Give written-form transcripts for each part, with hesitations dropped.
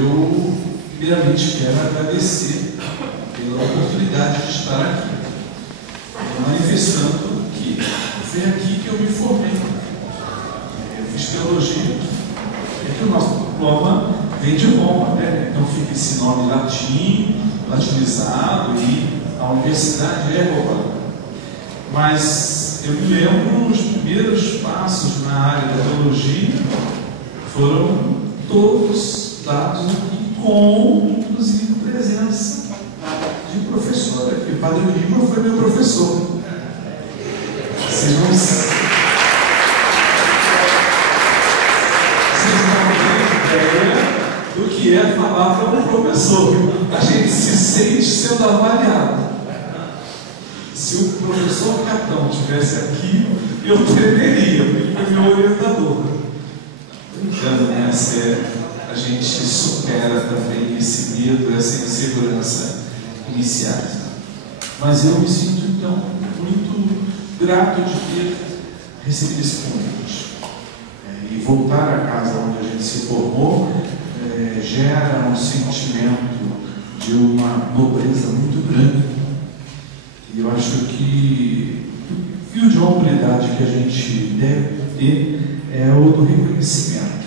Eu, primeiramente, quero agradecer pela oportunidade de estar aqui, manifestando que foi aqui que eu me formei. Eu fiz teologia, é que o nosso diploma vem de Roma, né? Então fica esse nome latinizado, e a universidade é romana. Mas eu me lembro, os primeiros passos na área da teologia foram todos dados aqui, com inclusive presença de professor. Aqui, o Padre Lima foi meu professor. Vocês não têm ideia do que é falar para um professor. A gente se sente sendo avaliado. Se o professor Catão estivesse aqui, eu tremeria, porque ele foi meu orientador. Brincando, né? A gente supera também esse medo, essa insegurança iniciais. Mas eu me sinto, então, muito grato de ter recebido esse convite. E voltar à casa onde a gente se formou gera um sentimento de uma nobreza muito grande. E eu acho que o fio de hombridade que a gente deve ter é o do reconhecimento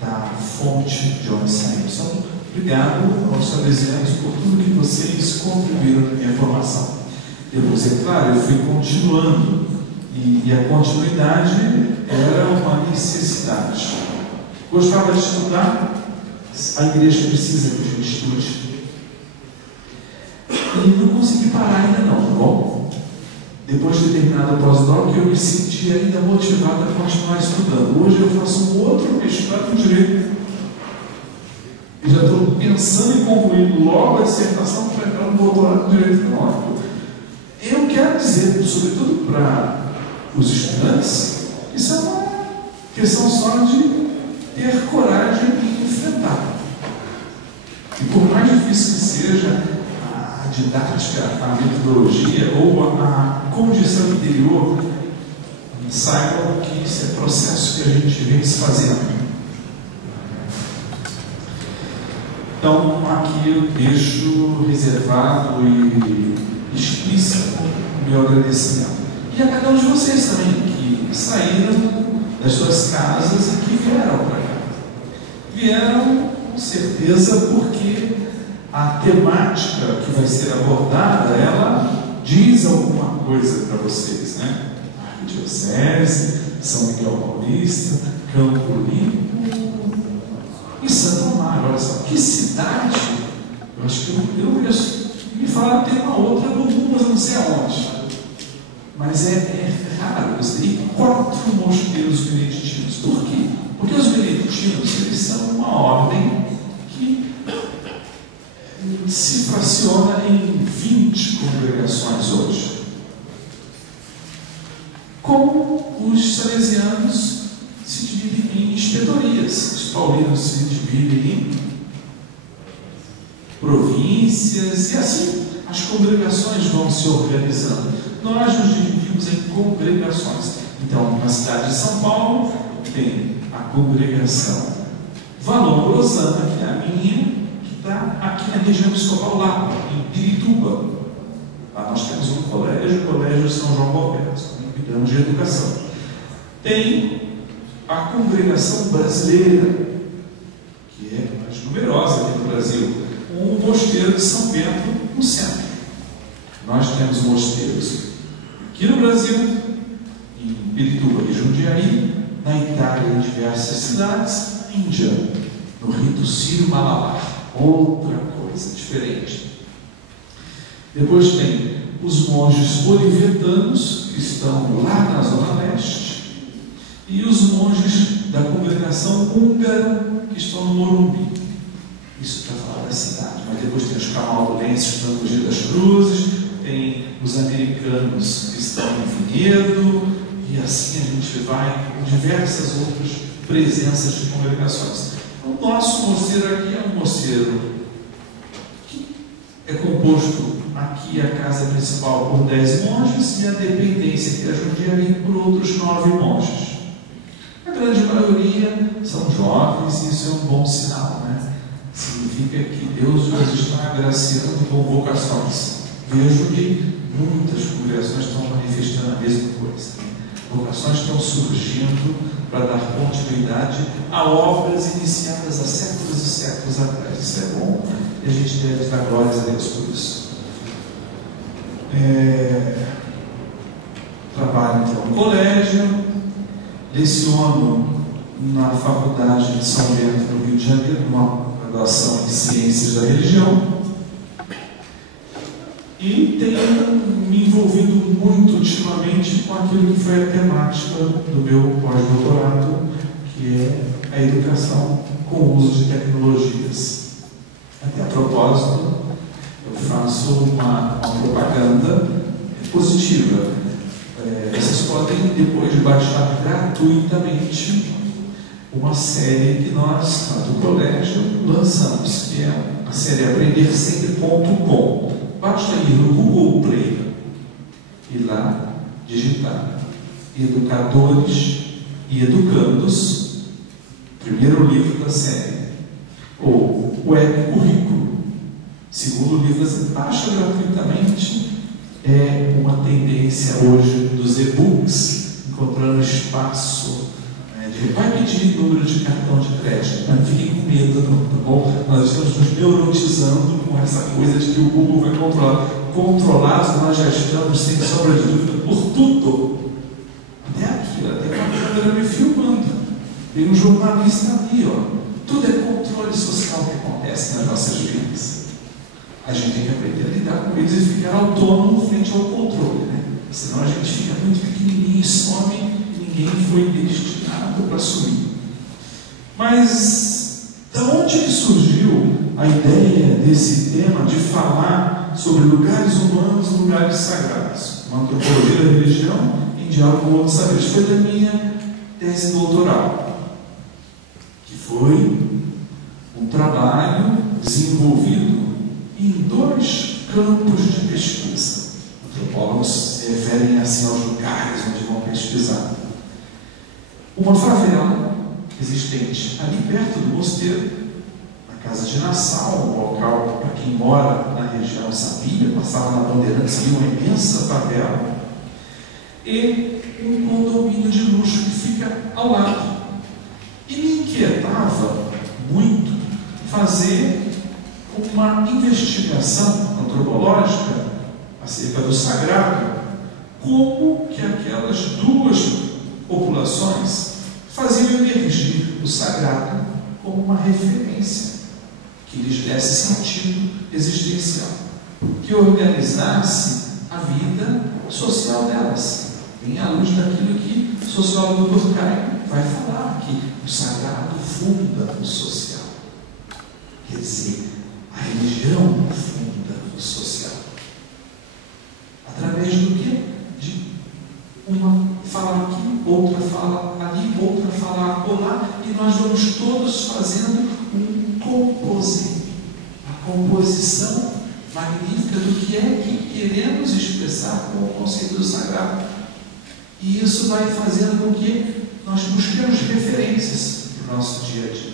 da fonte de onde saímos. Então, obrigado aos salesianos por tudo que vocês contribuíram na minha formação. Depois, é claro, eu fui continuando, e a continuidade era uma necessidade. Gostava de estudar, a igreja precisa que a gente estude. E não consegui parar ainda não, tá bom? Depois de terminado o pós-doc, eu me senti ainda motivado a continuar estudando. Hoje eu faço um outro mestrado em Direito. E já estou pensando em concluir logo a dissertação para entrar no doutorado em Direito Canônico. Eu quero dizer, sobretudo para os estudantes, isso é uma questão só de ter coragem de enfrentar. E por mais difícil que seja a didática, a metodologia ou a condição interior, saibam que isso é processo que a gente vem se fazendo. Então, aqui eu deixo reservado e explícito o meu agradecimento. E a cada um de vocês também, que saíram das suas casas e que vieram para cá. Vieram, com certeza, porque a temática que vai ser abordada, ela diz alguma coisa para vocês, né? Arquidiocese, São Miguel Paulista, Campo Limpo e Santo Amaro. Olha só, que cidade! Eu acho que eu conheço. Me falaram que tem uma outra no mundo, mas não sei aonde. Mas é raro você ter 4 mosteiros beneditinos. Por quê? Porque os beneditinos, eles são uma ordem que se fraciona em 20 congregações hoje. Como os salesianos se dividem em inspetorias, os paulinos se dividem em províncias, e assim as congregações vão se organizando. Nós nos dividimos em congregações. Então, na cidade de São Paulo, tem a congregação Valongrosana, que é a minha, que está aqui na região episcopal Lapa, em Pirituba. Lá nós temos um colégio, o Colégio São João Roberto, cuidamos de educação. Tem a congregação brasileira, que é mais numerosa aqui no Brasil, o mosteiro de São Bento no centro. Nós temos mosteiros aqui no Brasil, em Pirituba e Jundiaí, na Itália, em diversas cidades, na Índia, no rito Sírio-Malabar, outra coisa diferente. Depois tem os monges olivetanos, que estão lá na Zona Leste, e os monges da congregação húngara, que estão no Morumbi. Isso para falar da cidade. Mas depois tem os camaldulenses da Mogi das Cruzes, tem os americanos que estão em Vinhedo, e assim a gente vai com diversas outras presenças de congregações. O nosso mosteiro aqui é um mosteiro que é composto, aqui a casa principal, por 10 monges, e a dependência, que é a Jundiaí, por outros 9 monges. A grande maioria são jovens, e isso é um bom sinal, né? significa que Deus nos está agraciando com vocações. Vejo que muitas congregações estão manifestando a mesma coisa. Vocações estão surgindo para dar continuidade a obras iniciadas há séculos e séculos atrás. Isso é bom e a gente deve dar glórias a Deus por isso. Trabalho então no colégio, leciono na Faculdade de São Bento, no Rio de Janeiro, numa graduação em Ciências da Religião, e tenho me envolvido muito ultimamente com aquilo que foi a temática do meu pós-doutorado, que é a educação com o uso de tecnologias. Até a propósito, eu faço uma propaganda positiva. Vocês podem depois baixar gratuitamente uma série que nós, do colégio, lançamos, que é a série aprendersempre.com. Basta ir no Google Play e lá digitar Educadores e Educandos, primeiro livro da série, ou o e-currículo, segundo livro da série. Baixa gratuitamente. É uma tendência hoje dos e-books, encontrando espaço. Vai pedir número de cartão de crédito, não fiquem com medo, não, tá bom? Nós estamos nos neurotizando com essa coisa de que o Google vai controlar. Controlados, nós já estamos, sem sombra de dúvida, por tudo. Até aqui, até uma câmera me filmando. Tem um jornalista ali, ó. Tudo é controle social que acontece nas nossas vidas. A gente tem que aprender a lidar com eles e ficar autônomo frente ao controle, né? Senão a gente fica muito pequenininho e some e ninguém foi destinado para sumir. Mas, da onde que surgiu a ideia desse tema de falar sobre lugares humanos e lugares sagrados? Uma antropologia da religião em diálogo com outros saberes. Foi da minha tese doutoral, que foi um trabalho desenvolvido em 2 campos de pesquisa. Antropólogos se referem assim aos lugares onde vão pesquisar. Uma favela existente ali perto do mosteiro, na Casa de Nassau, um local para quem mora na região sabia, passava na Bandeirantes, viu uma imensa favela, e um condomínio de luxo que fica ao lado. E me inquietava muito fazer uma investigação antropológica acerca do sagrado, como que aquelas 2 populações faziam emergir o sagrado como uma referência que lhes desse sentido existencial, que organizasse a vida social delas, em à luz daquilo que o sociólogo Durkheim vai falar, que o sagrado funda o social. Quer dizer, a religião funda o social. Através do quê? De uma fala aqui, outra fala ali, outra fala acolá, e nós vamos todos fazendo um composite. A composição magnífica do que é que queremos expressar com o conceito do sagrado. E isso vai fazendo com que nós busquemos referências para o nosso dia a dia.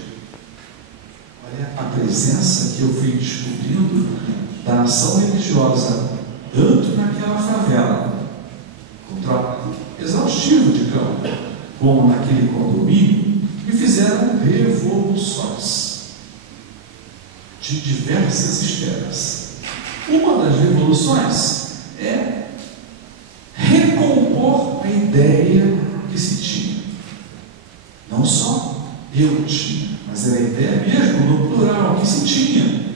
Olha a presença que eu fui descobrindo da ação religiosa, tanto naquela favela, com trabalho exaustivo de campo, como naquele condomínio, que fizeram revoluções de diversas esferas. Uma das revoluções é recompor a ideia que se tinha. Não só eu tinha, mas era a ideia mesmo, no plural, que se tinha.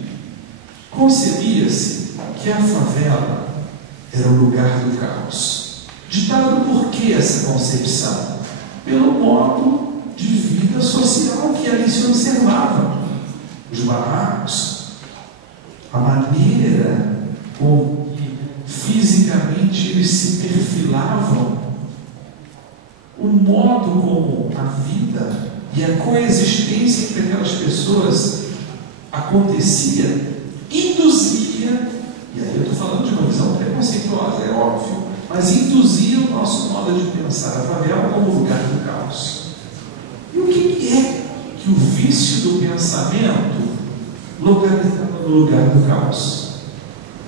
Concebia-se que a favela era o lugar do caos. Ditado por que essa concepção? Pelo modo de vida social que ali se observava. Os barracos, a maneira como fisicamente eles se perfilavam, o modo como a vida e a coexistência entre aquelas pessoas acontecia, induzia, e aí eu estou falando de uma visão preconceituosa, é óbvio, mas induzia o nosso modo de pensar a favela como lugar do caos. E o que é que o vício do pensamento localizada no lugar do caos,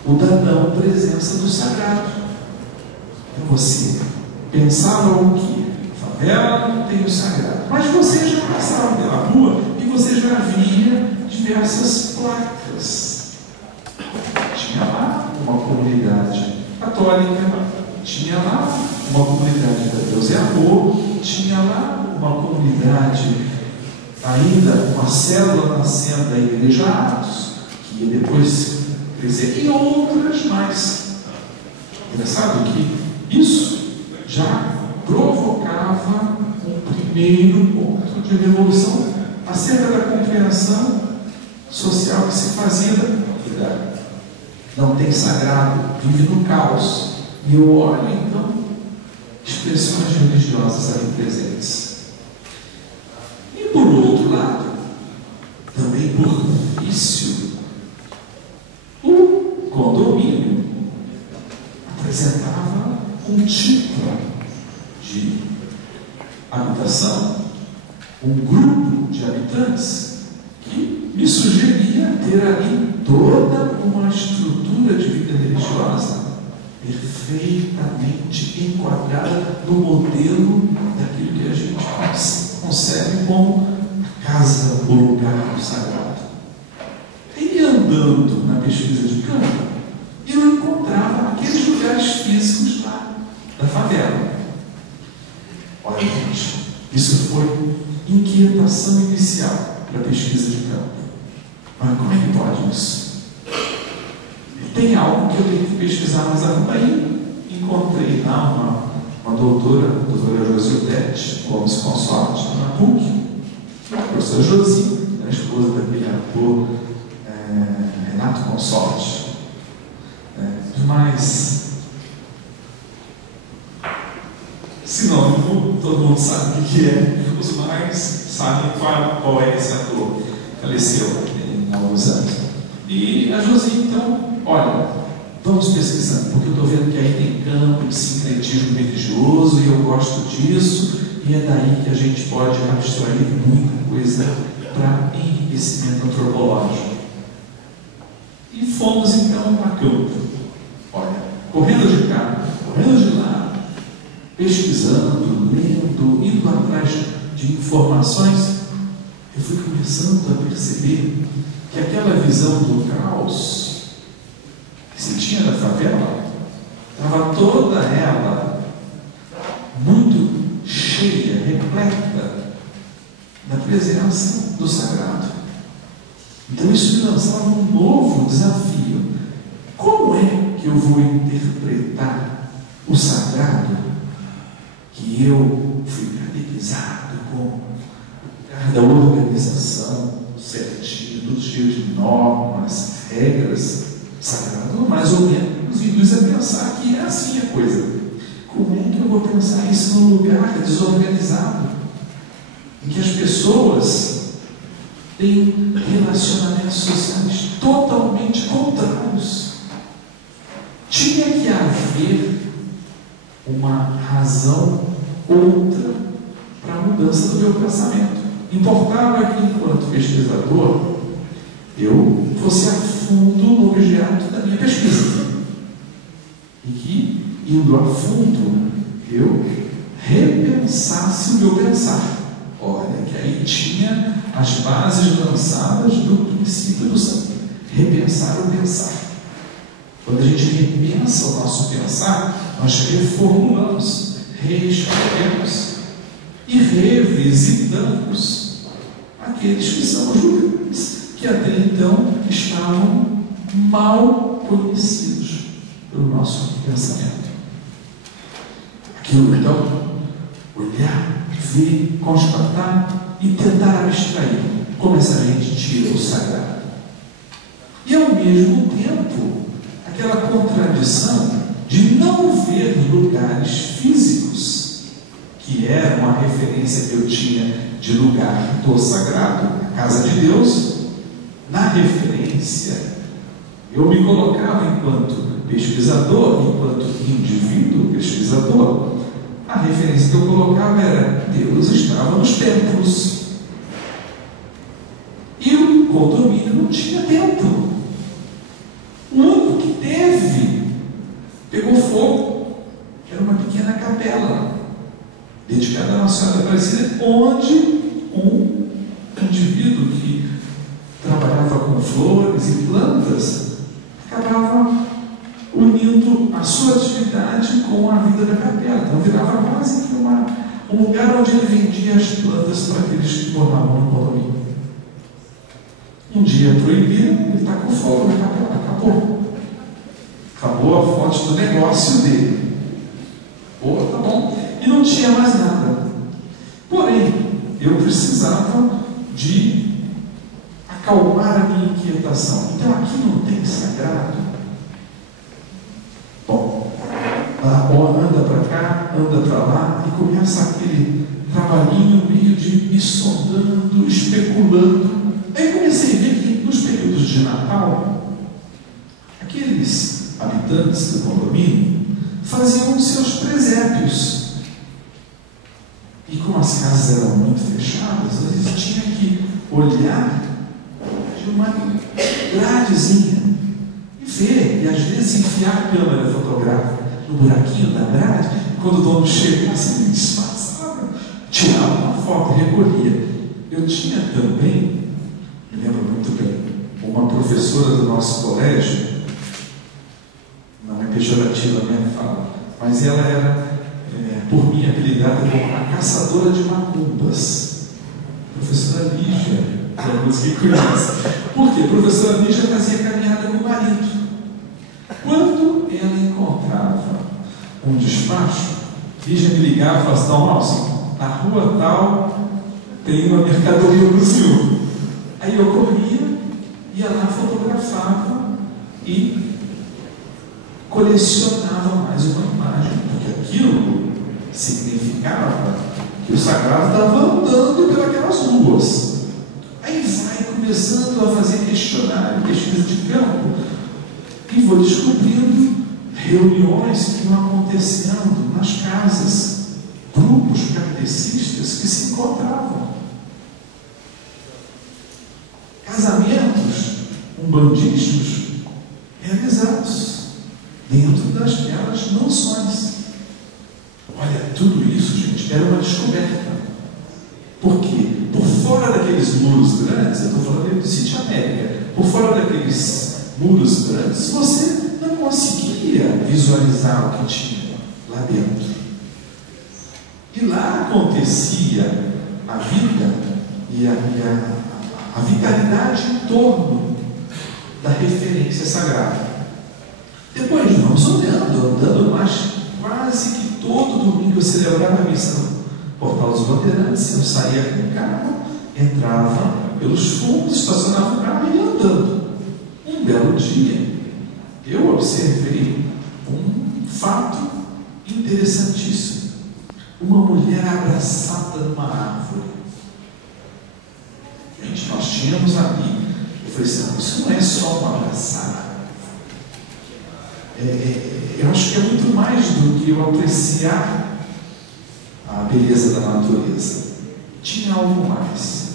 o da não presença do sagrado. Então você pensava o quê? A favela não tem o sagrado, mas você já passava pela rua e você já via diversas placas. Tinha lá uma comunidade católica, tinha lá uma comunidade da Deus é Amor, tinha lá uma comunidade, ainda uma célula nascendo da Igreja Atos, que ia depois crescer, e outras mais. Engraçado que isso já provocava um primeiro ponto de revolução acerca da compreensão social que se fazia da vida. Não tem sagrado, vive no caos. E eu olho então expressões religiosas ali presentes. E por outro lado, também por vício, o condomínio apresentava um tipo de habitação, um grupo de habitantes que me sugeria ter ali toda uma estrutura de vida religiosa perfeitamente enquadrada no modelo daquilo que a gente concebe como a casa, o lugar sagrado. E andando na pesquisa de campo, eu encontrava aqueles lugares físicos lá da favela. Olha, gente, isso foi inquietação inicial para a pesquisa de campo. Mas como é que pode isso? Tem algo que eu tenho que pesquisar mais a fundo. Aí encontrei lá uma doutora, a doutora Josildete Gomes Consorte, na PUC, a professora Josi, a esposa daquele ator Renato Consorte. Mas sinônimo, todo mundo sabe o que é, os mais sabem qual é esse ator. Faleceu há alguns anos. E a Josi, então, olha, vamos pesquisando, porque eu estou vendo que aí tem campo de sincretismo religioso e eu gosto disso, e é daí que a gente pode abstrair muita coisa para enriquecimento antropológico. E fomos então a campo. Olha, correndo de cá, correndo de lá, pesquisando, lendo, indo atrás de informações, eu fui começando a perceber que aquela visão do caos que se tinha da favela estava toda ela muito cheia, repleta da presença do sagrado. Então isso me lançava um novo desafio. Como é que eu vou interpretar o sagrado que eu fui catequizado como da organização certinho, tudo cheio de normas, regras, sagrado, mais ou menos nos induz a pensar que é assim a coisa. Como é que eu vou pensar isso num lugar desorganizado, em que as pessoas têm relacionamentos sociais totalmente contrários? Tinha que haver uma razão outra para a mudança do meu pensamento. Importava que, enquanto pesquisador, eu fosse a fundo no objeto da minha pesquisa. E que, indo a fundo, eu repensasse o meu pensar. Olha, que aí tinha as bases lançadas do princípio do sangue. Repensar o pensar. Quando a gente repensa o nosso pensar, nós reformulamos, reescrevemos e revisitamos aqueles que são os lugares que até então estavam mal conhecidos pelo nosso pensamento. Aquilo então, olhar, ver, constatar e tentar abstrair como essa gente tira o sagrado. E ao mesmo tempo, aquela contradição de não ver lugares físicos, que era uma referência que eu tinha de lugar do sagrado, a casa de Deus. Na referência, eu me colocava enquanto pesquisador, enquanto indivíduo pesquisador. A referência que eu colocava era: Deus estava nos templos. E o condomínio não tinha templo. O único que teve pegou fogo. Era uma pequena capela dedicada a Nossa Senhora Aparecida, onde um indivíduo que trabalhava com flores e plantas acabava unindo a sua atividade com a vida da capela. Então virava quase que um lugar onde ele vendia as plantas para aqueles que moravam no condomínio. Um dia proibiram, ele está com fogo na capela, acabou a fonte do negócio dele. Pô, tá bom. E não tinha mais nada. Porém, eu precisava de acalmar a minha inquietação. Então aqui não tem sagrado. Bom, anda para cá, anda para lá, e começa aquele trabalhinho meio de me sondando, especulando. Aí comecei a ver que nos períodos de Natal, aqueles habitantes do condomínio faziam os seus presépios. E como as casas eram muito fechadas, às vezes tinha que olhar de uma gradezinha e ver, e às vezes enfiar a câmera fotográfica no buraquinho da grade, e quando o dono chegasse, ele disfarçava, tirava uma foto e recolhia. Eu tinha também, me lembro muito bem, uma professora do nosso colégio, não é pejorativa a minha fala, mas ela era, por mim, apelidada como a caçadora de macumbas. Professora Lígia, para alguns que conhecem. Por quê? A professora Lígia fazia caminhada com o marido. Quando ela encontrava um despacho, Lígia me ligava e falava assim: não, Nelson, na rua tal tem uma mercadoria para o senhor. Aí eu corria, ia lá, fotografava e colecionava mais uma imagem, porque aquilo significava que o sagrado estava andando pelas ruas. Aí vai começando a fazer questionário, pesquisa de campo, e vou descobrindo reuniões que iam acontecendo nas casas, grupos kardecistas que se encontravam, casamentos umbandistas realizados dentro daquelas mansões. Olha, tudo isso, gente, era uma descoberta. Por quê? Por fora daqueles muros grandes, eu estou falando do Sítio América, por fora daqueles muros grandes, você não conseguia visualizar o que tinha lá dentro. E lá acontecia a vida e a vitalidade em torno da referência sagrada. Depois vamos andando mais, quase que todo domingo eu celebrava a missa no Portal dos Bandeirantes. Eu saía com o carro, entrava pelos fundos, estacionava o carro e ia andando. Um belo dia, eu observei um fato interessantíssimo. Uma mulher abraçada numa árvore. Gente, nós tínhamos ali, eu falei assim: não, isso não é só uma abraçada. Eu acho que é muito mais do que eu apreciar a beleza da natureza. Tinha algo mais.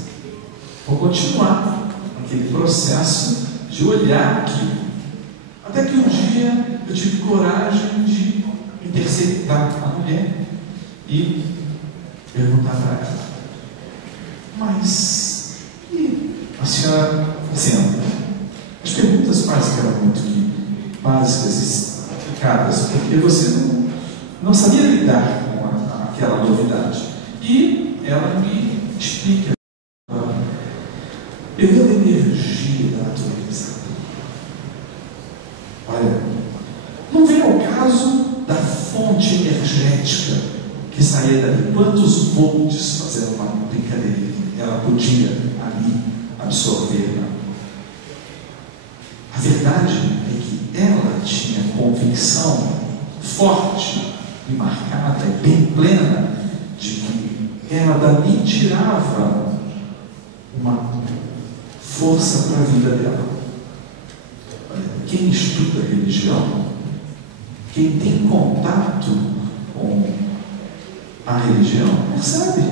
Vou continuar aquele processo de olhar aquilo. Até que um dia eu tive coragem de interceptar a mulher e perguntar para ela: mas e a senhora senta? As perguntas quase que eram muito básicas e aplicadas, porque você não sabia lidar com aquela novidade. E ela me explica, pegando a energia da natureza. Olha, não vem ao caso da fonte energética que saía dali. Quantos volts, fazendo uma brincadeira, ela podia ali absorver? A verdade é que ela tinha convicção forte e marcada e bem plena de que ela dali tirava uma força para a vida dela. Olha, quem estuda religião, quem tem contato com a religião, percebe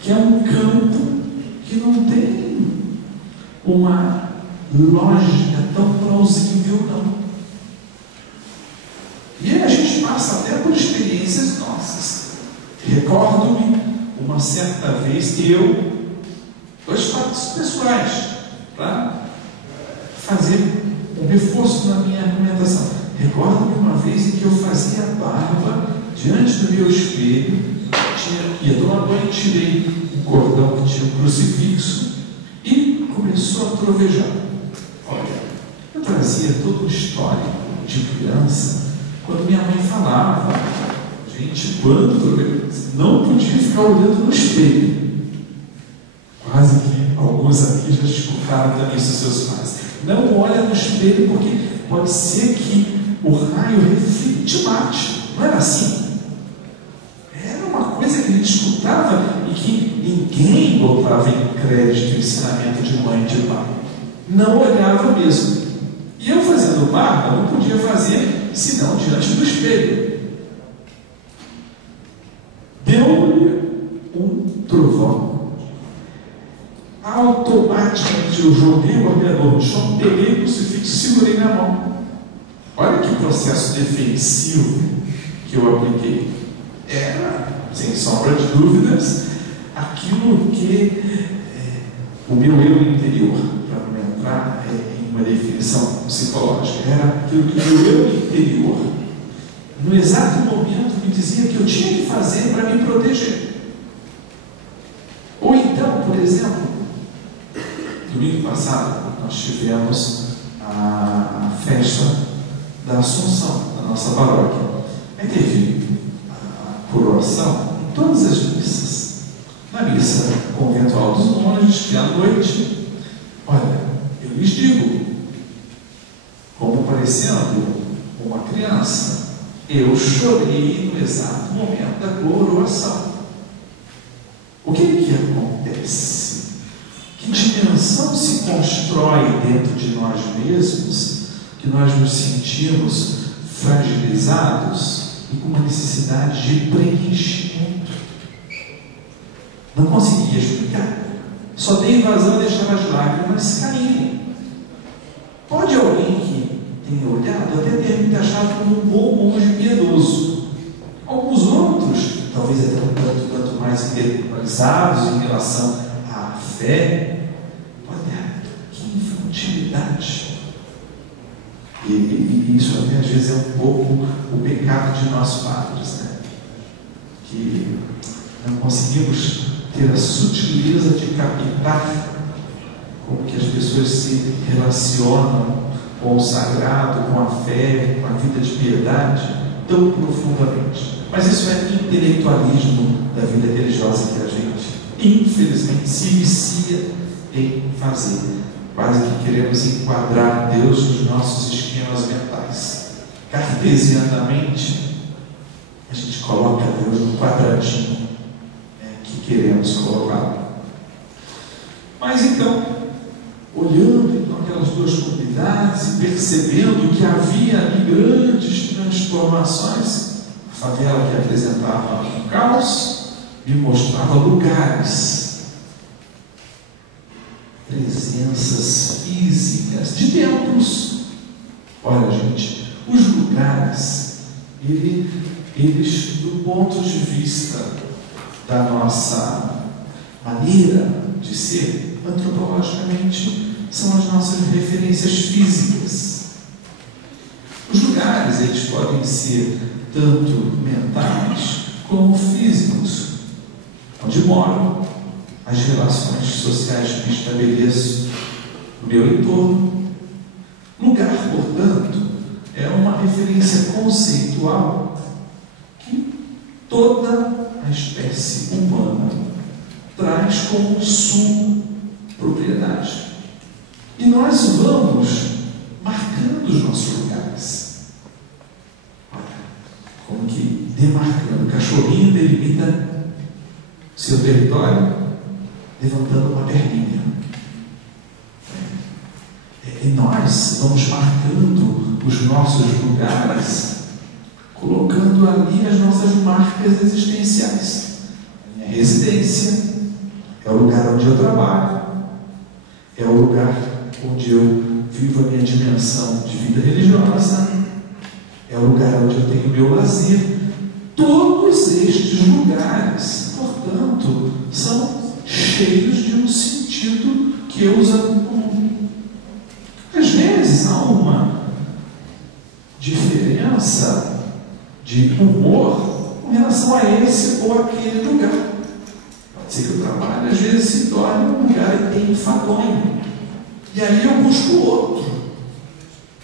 que é um campo que não tem uma lógica, tão plausível, não. E aí a gente passa até por experiências nossas. Recordo-me uma certa vez que dois fatos pessoais, para fazer um reforço na minha argumentação. Recordo-me uma vez em que eu fazia a barba diante do meu espelho, ia tomar banho, tirei um cordão que tinha um crucifixo e começou a trovejar. Olha, eu trazia todo o histórico de criança, quando minha mãe falava, gente, quando não podia ficar olhando no espelho. Quase que alguns aqui já escutaram também isso dos seus pais. Não olha no espelho porque pode ser que o raio reflita e te mate. Não era assim? Era uma coisa que ele escutava e que ninguém botava em crédito o ensinamento de mãe e de pai. Não olhava mesmo. E eu fazendo barba não podia fazer senão diante do espelho. Deu-lhe um trovão. Automaticamente eu joguei o ordenador no chão, peguei o crucifixo e segurei na mão. Olha que processo defensivo que eu apliquei. Era, sem sombra de dúvidas, aquilo que o meu eu interior, para não entrar em uma definição psicológica, era aquilo que o meu eu interior, no exato momento, me dizia que eu tinha que fazer para me proteger. Ou então, por exemplo, domingo passado, nós tivemos a festa da Assunção, da nossa paróquia. Aí teve a coroação em todas as missas. Na missa conventual dos monges, que à noite, olha, eu lhes digo, como parecendo uma criança, eu chorei no exato momento da coroação. O que acontece? Que dimensão se constrói dentro de nós mesmos, que nós nos sentimos fragilizados e com uma necessidade de preenchimento? Não conseguia explicar. Só dei vazão e deixava as lágrimas caírem. Pode alguém que tenha olhado até ter me taxado como um bom monge piedoso. Alguns outros, talvez até um tanto mais intelectualizados em relação à fé, olha, que infantilidade. E isso até às vezes é um pouco o pecado de nós padres, né? Que não conseguimos ter a sutileza de captar como que as pessoas se relacionam com o sagrado, com a fé, com a vida de piedade tão profundamente. Mas isso é intelectualismo da vida religiosa que a gente, infelizmente, se vicia em fazer. Quase que queremos enquadrar Deus nos nossos esquemas mentais. Cartesianamente, a gente coloca Deus no quadradinho que queremos colocá-lo. Mas então, olhando então aquelas duas comunidades e percebendo que havia ali grandes transformações, a favela que apresentava um caos me mostrava lugares, presenças físicas de templos. Olha, gente, os lugares, eles do ponto de vista da nossa maneira de ser, antropologicamente, são as nossas referências físicas. Os lugares, eles podem ser tanto mentais como físicos, onde moro, as relações sociais que estabeleço no meu entorno. Lugar, portanto, é uma referência conceitual que toda a espécie humana traz como sua propriedade. E nós vamos marcando os nossos lugares. Olha, como que demarcando. O cachorrinho delimita seu território levantando uma perninha. E nós vamos marcando os nossos lugares, colocando ali as nossas marcas existenciais. A minha residência é o lugar onde eu trabalho, é o lugar onde eu vivo a minha dimensão de vida religiosa, é o lugar onde eu tenho o meu lazer. Todos estes lugares, portanto, são cheios de um sentido que eu uso comum. Às vezes há uma diferença de humor com relação a esse ou aquele lugar. Pode ser que o trabalho às vezes se torne um lugar enfadonho. E aí eu busco outro.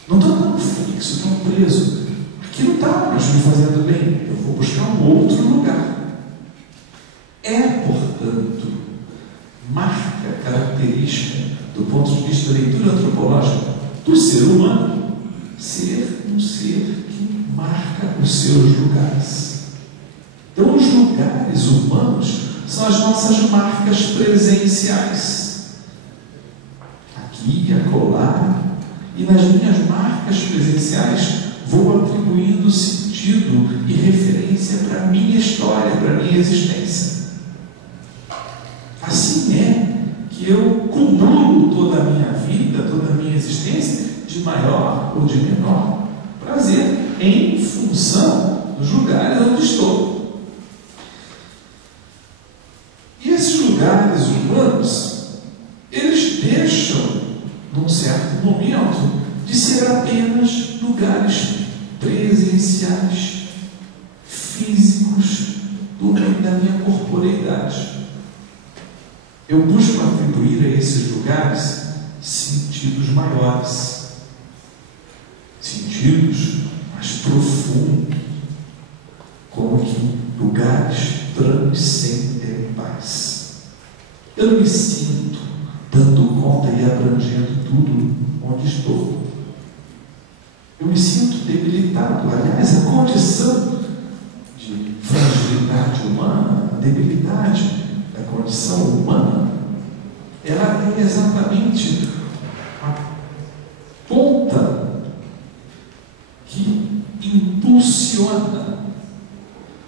Não estou tão fixo, tão preso. Aquilo está me fazendo bem. Eu vou buscar um outro lugar. É, portanto, marca, característica, do ponto de vista da leitura antropológica, do ser humano, ser um ser que marca os seus lugares. Então, os lugares humanos são as nossas marcas presenciais. Aqui, acolá, e nas minhas marcas presenciais vou atribuindo sentido e referência para a minha história, para a minha existência. Assim é que eu cumulo toda a minha vida, toda a minha existência, de maior ou de menor prazer, em função dos lugares onde estou. E esses lugares humanos, eles deixam, num certo momento, de ser apenas lugares presenciais, físicos, da minha corporeidade. Eu busco atribuir a esses lugares sentidos maiores, sentidos mais profundos, como que lugares transcendentais. Eu não me sinto dando conta e abrangendo tudo onde estou. Eu me sinto debilitado. Aliás, a condição de fragilidade humana, a debilidade da condição humana, ela é exatamente a ponta que impulsiona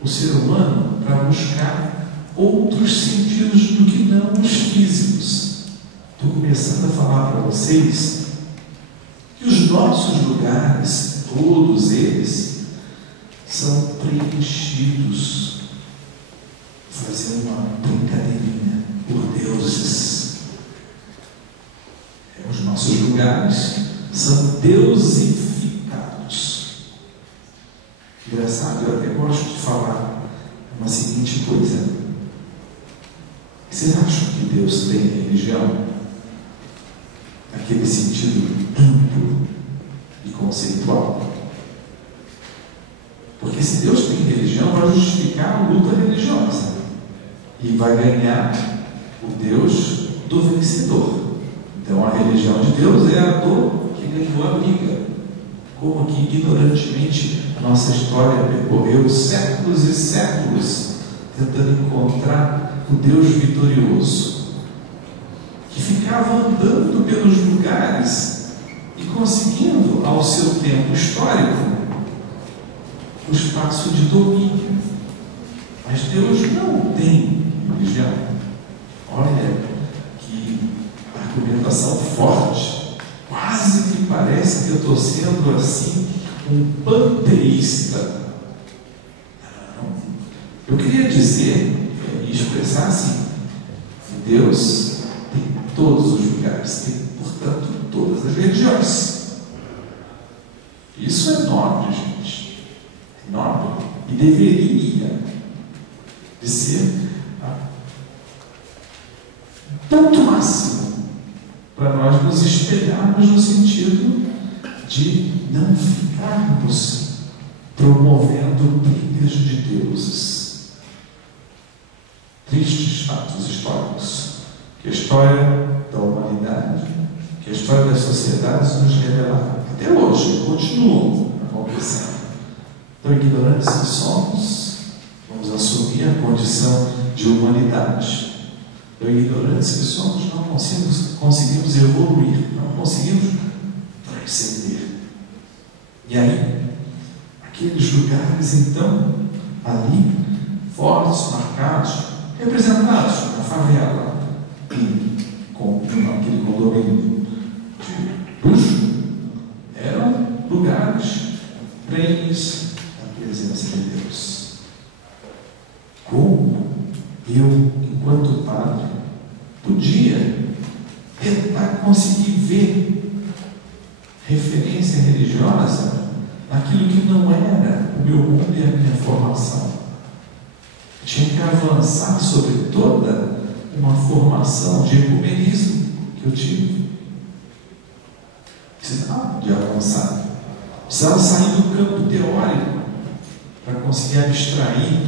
o ser humano para buscar outros sentidos do que não os físicos. Estou começando a falar para vocês que os nossos lugares, todos eles, são preenchidos. Vou fazer uma brincadeirinha, por deuses. Os nossos lugares são deusificados. Engraçado, eu até gosto de falar uma seguinte coisa. Vocês acham que Deus tem religião? Aquele sentido amplo e conceitual. Porque se Deus tem religião, vai justificar a luta religiosa e vai ganhar o Deus do vencedor. Então a religião de Deus é a do que ganhou a briga. Como que ignorantemente a nossa história percorreu séculos e séculos tentando encontrar o Deus vitorioso, que ficava andando pelos lugares e conseguindo, ao seu tempo histórico, o espaço de domínio. Mas Deus não tem religião. Olha que argumentação forte. Quase que parece que eu estou sendo assim um panteísta. Não. Eu queria dizer e expressar assim: Deus tem todos os lugares, tem, portanto, todas as religiões. Isso é nobre, gente. É nobre. E deveria de ser ponto máximo para nós nos espelharmos no sentido de não ficarmos promovendo brigas de deuses. Tristes fatos históricos que a história da humanidade, que a história das sociedades nos revelaram. Até hoje continuam acontecendo. Tão ignorantes que somos, vamos assumir a condição de humanidade. Tão ignorantes que somos, não conseguimos evoluir, não conseguimos transcender. E aí, aqueles lugares, então, ali, fortes, marcados, representados na favela, com aquele condomínio de eu, enquanto padre, podia tentar conseguir ver referência religiosa naquilo que não era o meu mundo e a minha formação. Tinha que avançar sobre toda uma formação de ecumenismo que eu tive. Precisava de avançar. Precisava sair do campo teórico para conseguir abstrair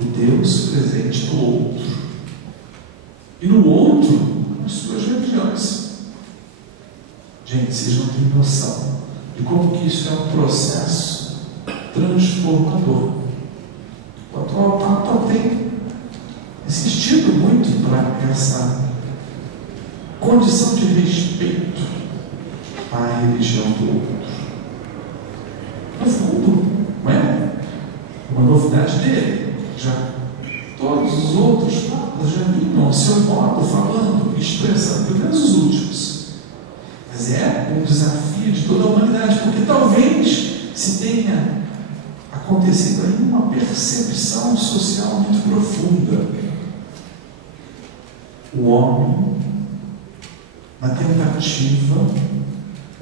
o Deus presente no outro. E no outro, as suas religiões. Gente, vocês não têm noção de como que isso é um processo transformador. O atual Papa tem insistido muito para essa condição de respeito à religião do outro. No fundo, não é uma novidade dele. Já todos os outros papas já vinham ao seu modo falando, expressando, pelo menos os últimos. Mas é um desafio de toda a humanidade, porque talvez se tenha acontecido aí uma percepção social muito profunda. O homem, na tentativa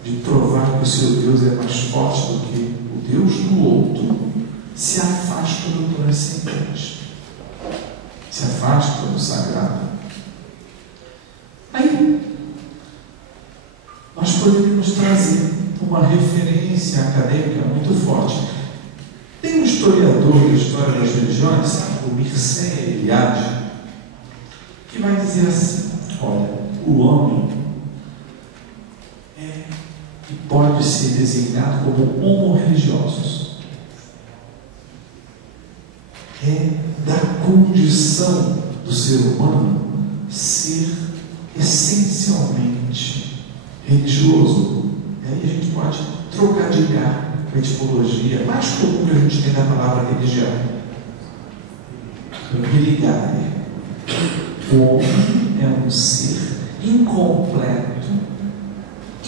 de provar que o seu Deus é mais forte do que o Deus do outro, se afasta do transcendente, se afasta do sagrado. Aí, nós poderíamos trazer uma referência acadêmica muito forte. Tem um historiador da história das religiões, o Mircea Eliade, que vai dizer assim: olha, o homem pode ser designado como homo-religiosos. É da condição do ser humano ser essencialmente religioso. E aí a gente pode trocadilhar com a etimologia mais comum que a gente tem na palavra religião. Religare. O homem é um ser incompleto,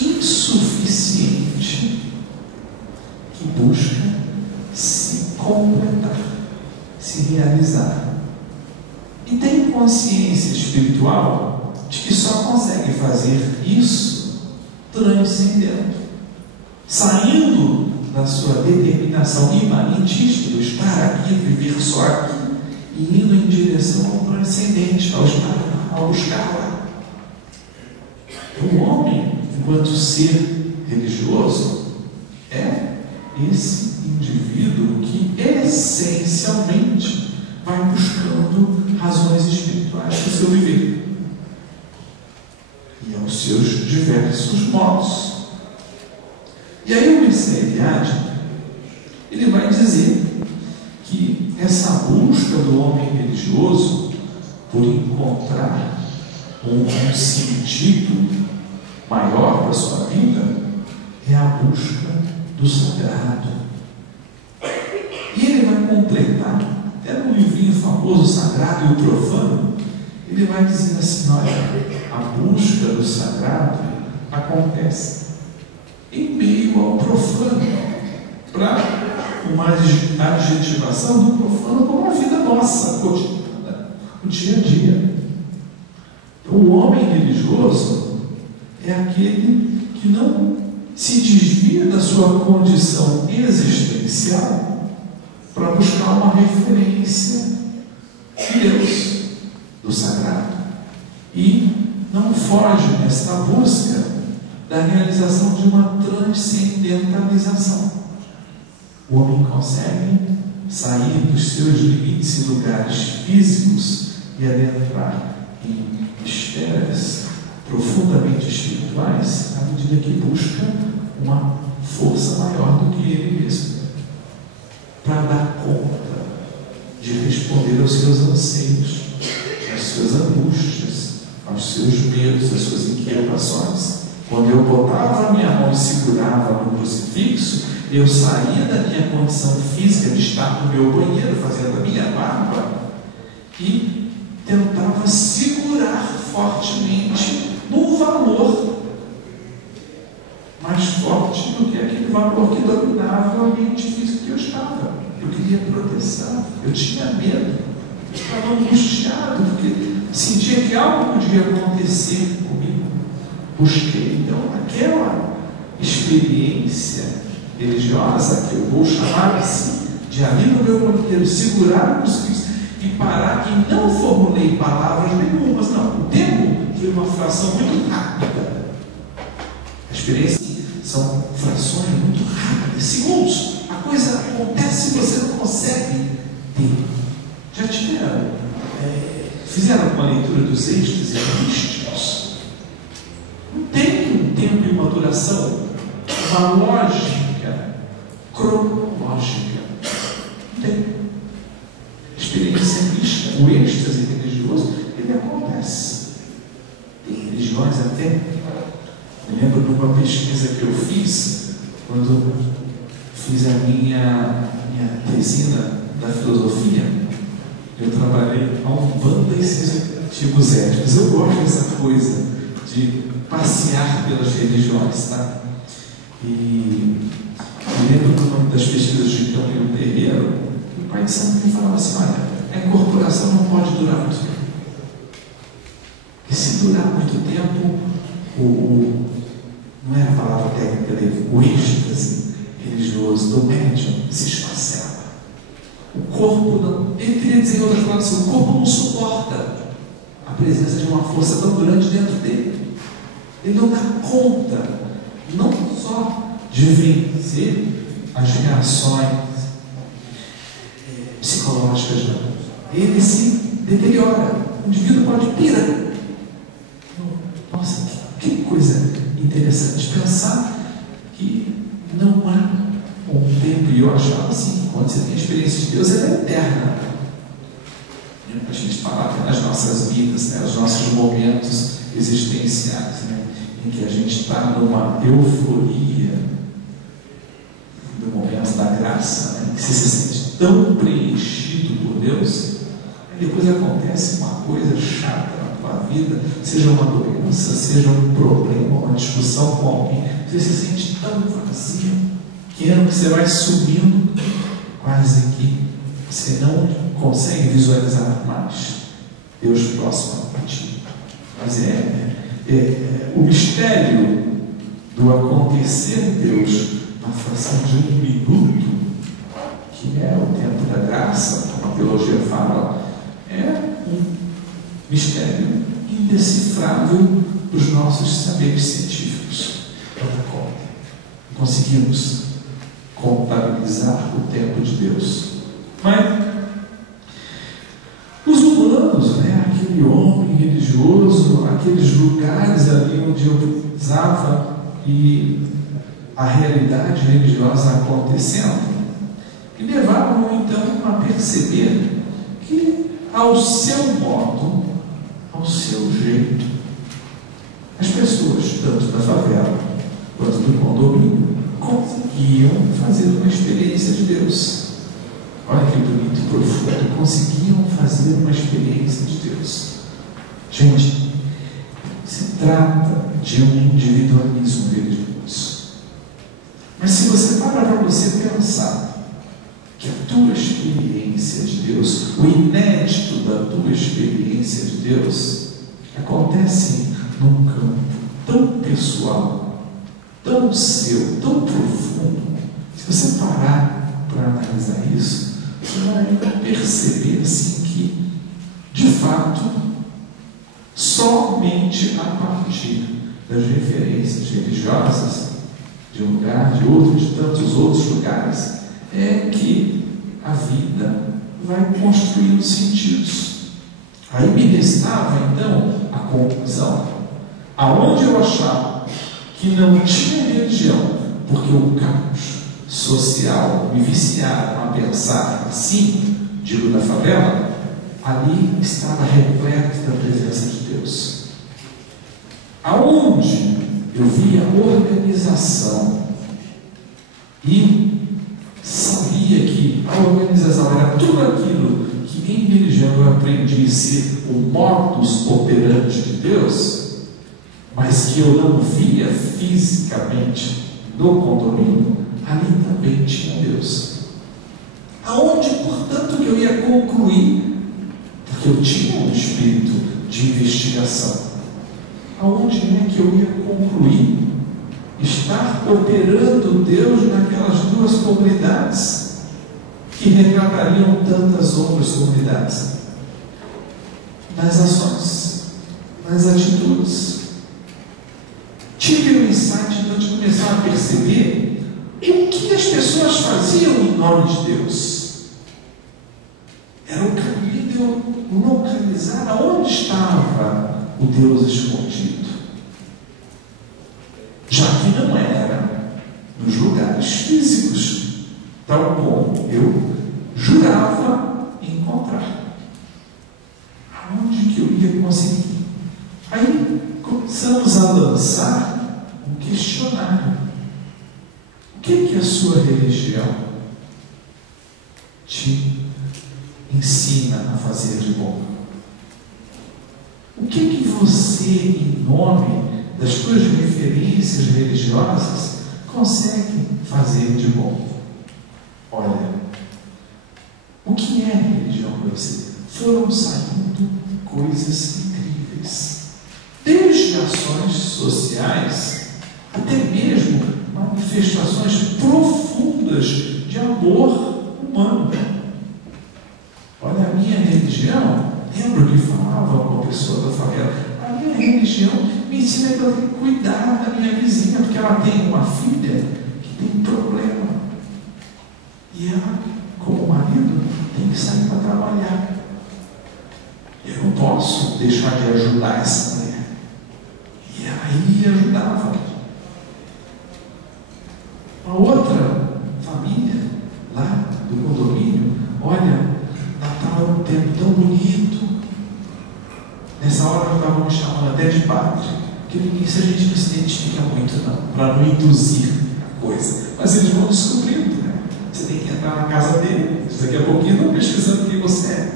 insuficiente, que busca se completar, se realizar. E tem consciência espiritual de que só consegue fazer isso transcendendo, saindo da sua determinação imanentista do estar aqui, viver só aqui, e indo em direção ao transcendente, ao buscar lá. O homem, enquanto ser religioso, é esse indivíduo que essencialmente vai buscando razões espirituais para o seu viver e aos seus diversos modos. E aí o Mircea Eliade, ele vai dizer que essa busca do homem religioso por encontrar um sentido maior para a sua vida é a busca do sagrado. E ele vai completar, até no livrinho famoso O Sagrado e o Profano, ele vai dizer assim: olha, a busca do sagrado acontece em meio ao profano, para uma adjetivação do profano como a vida nossa, cotidiana, o dia a dia. Então, o homem religioso é aquele que não se desvia da sua condição existencial para buscar uma referência de Deus, do sagrado, e não foge nessa busca da realização de uma transcendentalização. O homem consegue sair dos seus limites e lugares físicos e adentrar em esferas profundamente espirituais à medida que busca uma força maior do que ele mesmo, para dar conta de responder aos seus anseios, às suas angústias, aos seus medos, às suas inquietações. Quando eu botava a minha mão e segurava no crucifixo, eu saía da minha condição física de estar no meu banheiro fazendo a minha barba e tentava segurar fortemente num valor mais forte do que aquele valor que dominava o ambiente físico que eu estava. Eu queria proteção, eu tinha medo, estava angustiado, porque sentia que algo podia acontecer comigo. Busquei, então, aquela experiência religiosa, que eu vou chamar assim, de ali no meu roteiro, segurar o crucifixo e parar, e não formulei palavras nenhumas, não. O tempo foi uma fração muito rápida. A experiência são frações muito rápidas, segundos. A coisa acontece e você não consegue ter. Já tiveram? Fizeram uma leitura dos êxtases místicos? Não tem um tempo e uma duração, uma lógica cronológica. Não tem. A experiência mística, o êxtase religioso, ele acontece. Tem religiões até. Eu lembro de uma pesquisa que eu fiz, quando fiz a minha tesina da filosofia. Eu trabalhei a Umbanda e seus antigos éticos. Eu gosto dessa coisa de passear pelas religiões, tá? E eu lembro do nome das pesquisas de Camilo Terreiro, o pai de santo me falava assim: olha, a incorporação não pode durar muito tempo. Porque se durar muito tempo, não era a palavra técnica dele, o êxtase religioso do médium se esfacela. O corpo não, ele queria dizer em outras palavras, o corpo não suporta a presença de uma força tão grande dentro dele. Ele não dá conta, não só de vencer as reações psicológicas, ele se deteriora. O indivíduo pode pirar. Nossa, que coisa interessante pensar que não há um tempo. E eu achava assim, quando você tem a experiência de Deus, ela é eterna. A gente fala nas nossas vidas, né, os nossos momentos existenciais, né, em que a gente está numa euforia do momento da graça, né, que você se sente tão preenchido por Deus, e depois acontece uma coisa chata na tua vida, seja uma doença, seja um problema, uma discussão com alguém, você se sente tão vazio, que você vai subindo, quase que você não consegue visualizar mais Deus próximo a ti. Mas o mistério do acontecer de Deus na fração de um minuto, que é o tempo da graça, como a teologia fala, é um mistério indecifrável dos nossos saberes científicos. Não conseguimos contabilizar o tempo de Deus. Mas os humanos, né, aquele homem religioso, aqueles lugares ali onde eu pisava e a realidade religiosa acontecendo, me levavam então a perceber que, ao seu modo, ao seu jeito, as pessoas, tanto da favela quanto do condomínio, conseguiam fazer uma experiência de Deus. Olha que bonito e profundo. Conseguiam fazer uma experiência de Deus. Gente, se trata de um individualismo religioso. Mas se você para você pensar que a tua experiência de Deus, o inédito da tua experiência de Deus, acontece num campo tão pessoal, tão seu, tão profundo. Se você parar para analisar isso, você vai perceber assim que, de fato, somente a partir das referências religiosas de um lugar, de outro, de tantos outros lugares, é que a vida vai construindo sentidos. Aí me restava então a conclusão. Aonde eu achava que não tinha religião, porque o caos social me viciaram a pensar assim, digo da favela, ali estava repleto da presença de Deus. Aonde eu via organização e sabia que a organização era tudo aquilo que em religião eu aprendi a ser o modus operandi de Deus, mas que eu não via fisicamente no condomínio, ali também tinha Deus. Aonde, portanto, que eu ia concluir porque eu tinha um espírito de investigação. Aonde é que eu ia concluir estar operando Deus naquelas duas comunidades que retratariam tantas outras comunidades? Nas ações, nas atitudes. Tive um insight então de começar a perceber o que as pessoas faziam em nome de Deus. Era o caminho de eu localizar aonde estava o Deus escondido. Já que não era nos lugares físicos, tal como eu jurava encontrar. Aonde que eu ia conseguir? Aí começamos a lançar um questionário. O que a sua religião te ensina a fazer de bom? O que você, em nome das suas referências religiosas, consegue fazer de bom? Olha, o que é religião para você? Foram saindo coisas incríveis. Desde ações sociais, até mesmo manifestações profundas de amor humano. Olha, a minha religião, lembro que falava com a pessoa da favela, a minha religião me ensina que eu tenho que cuidar da minha vizinha, porque ela tem uma filha que tem problema. E ela, como marido, tem que sair para trabalhar. Eu não posso deixar de ajudar essa mulher. E aí ajudava. Uma outra família lá do condomínio, olha, Natal é um tempo tão bonito. Nessa hora eu estava me chamando até de padre, porque no início a gente não se identifica muito não, para não induzir a coisa. Mas eles vão descobrindo, né? Você tem que entrar na casa dele, daqui a pouquinho estão pesquisando quem você é.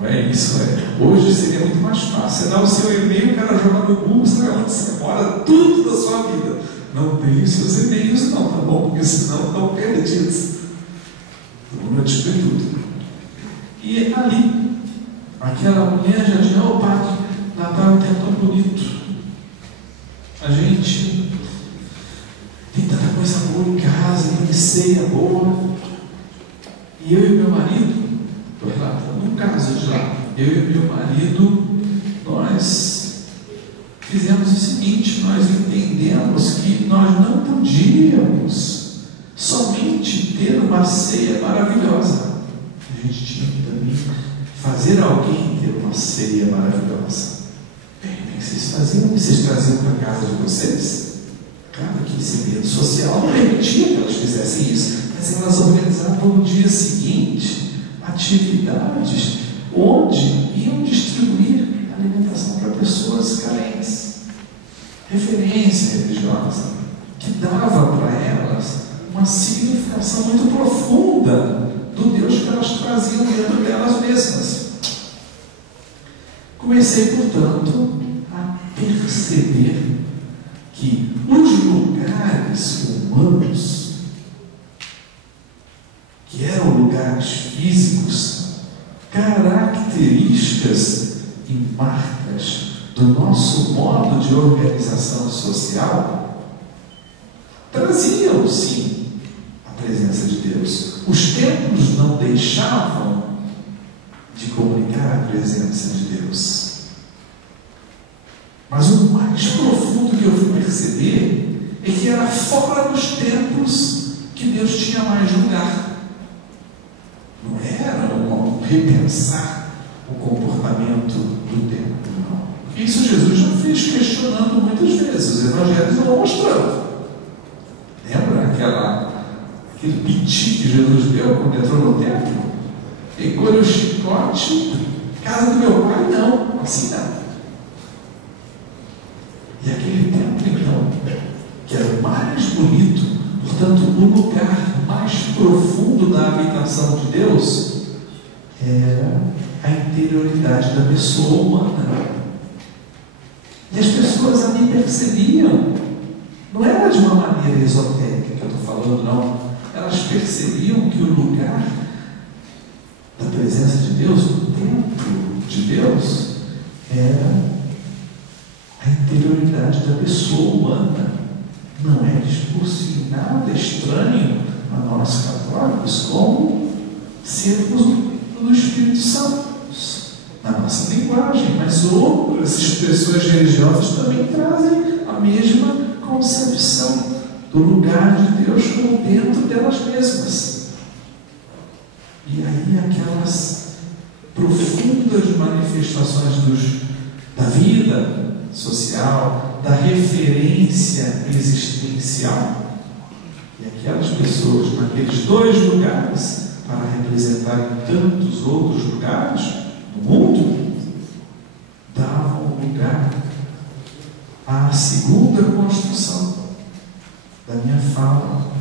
Não é isso? Hoje seria muito mais fácil. Você dá o seu e-mail, o cara joga no Google, sabe onde você mora, tudo da sua vida. Não tem os seus e-mails não, tá bom? Porque senão estão perdidos. Então não descobri tudo. E ali, aquela mulher já tinha, ô padre, Natal é um tempo tão bonito. A gente tem tanta coisa boa em casa, tem ceia boa. E eu e meu marido, estou relatando um caso de lá, eu e meu marido, nós fizemos o seguinte, nós entendemos que nós não podíamos somente ter uma ceia maravilhosa. A gente tinha que também fazer alguém ter uma ceia maravilhosa. Bem, vocês faziam, vocês traziam para a casa de vocês? Claro que esse medo social não permitia que elas fizessem isso, mas elas organizavam no dia seguinte atividades onde iam distribuir alimentação para pessoas carentes. Referência religiosa que dava para elas uma significação muito profunda do Deus que elas traziam dentro delas mesmas. Comecei, portanto, a perceber que os lugares humanos, que eram lugares físicos, características e marcas do nosso modo de organização social, traziam, sim, a presença de Deus. Os templos não deixavam de comunicar a presença de Deus. Mas o mais profundo que eu fui perceber é que era fora dos templos que Deus tinha mais lugar. Não era um repensar o comportamento do templo, não. Porque isso Jesus já fez questionando muitas vezes. Os evangelhos vão mostrando. Lembra aquele piti que Jesus deu quando entrou no templo? Pegou-lhe o chicote, casa do meu pai, não, assim não. E aquele templo, então, que era o mais bonito, portanto, o lugar mais profundo da habitação de Deus, era a interioridade da pessoa humana. E as pessoas ali percebiam, não era de uma maneira esotérica que eu estou falando, não. Elas percebiam que o lugar da presença de Deus, o templo de Deus, era a interioridade da pessoa humana. Não é discurso nada estranho a nós católicos, como sermos do Espírito Santo, na nossa linguagem, mas outras expressões religiosas também trazem a mesma concepção do lugar de Deus como dentro delas mesmas. E aí aquelas profundas manifestações da vida social, da referência existencial, e aquelas pessoas naqueles dois lugares, para representarem tantos outros lugares no mundo, davam lugar à segunda construção da minha fala.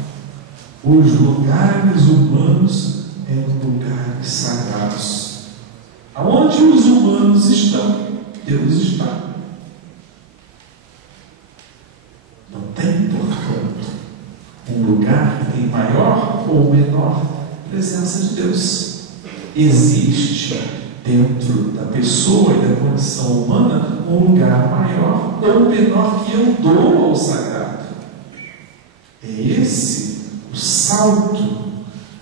Os lugares humanos eram lugares sagrados. Aonde os humanos estão, Deus está. Não tem, portanto, um lugar que tem maior ou menor presença de Deus. Existe dentro da pessoa e da condição humana um lugar maior ou menor que eu dou ao sagrado. É esse o salto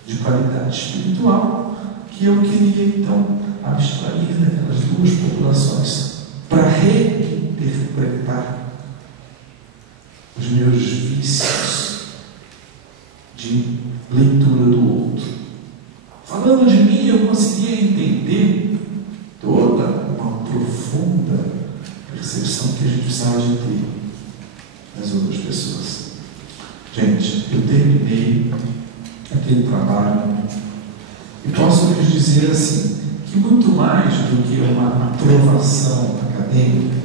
de qualidade espiritual que eu queria então abstrair daquelas duas populações para reinterpretar os meus vícios de leitura do outro. Falando de mim, eu conseguia entender toda uma profunda percepção que a gente precisava de ter das outras pessoas. Gente, eu terminei aquele trabalho e posso lhes dizer assim, que muito mais do que uma aprovação acadêmica,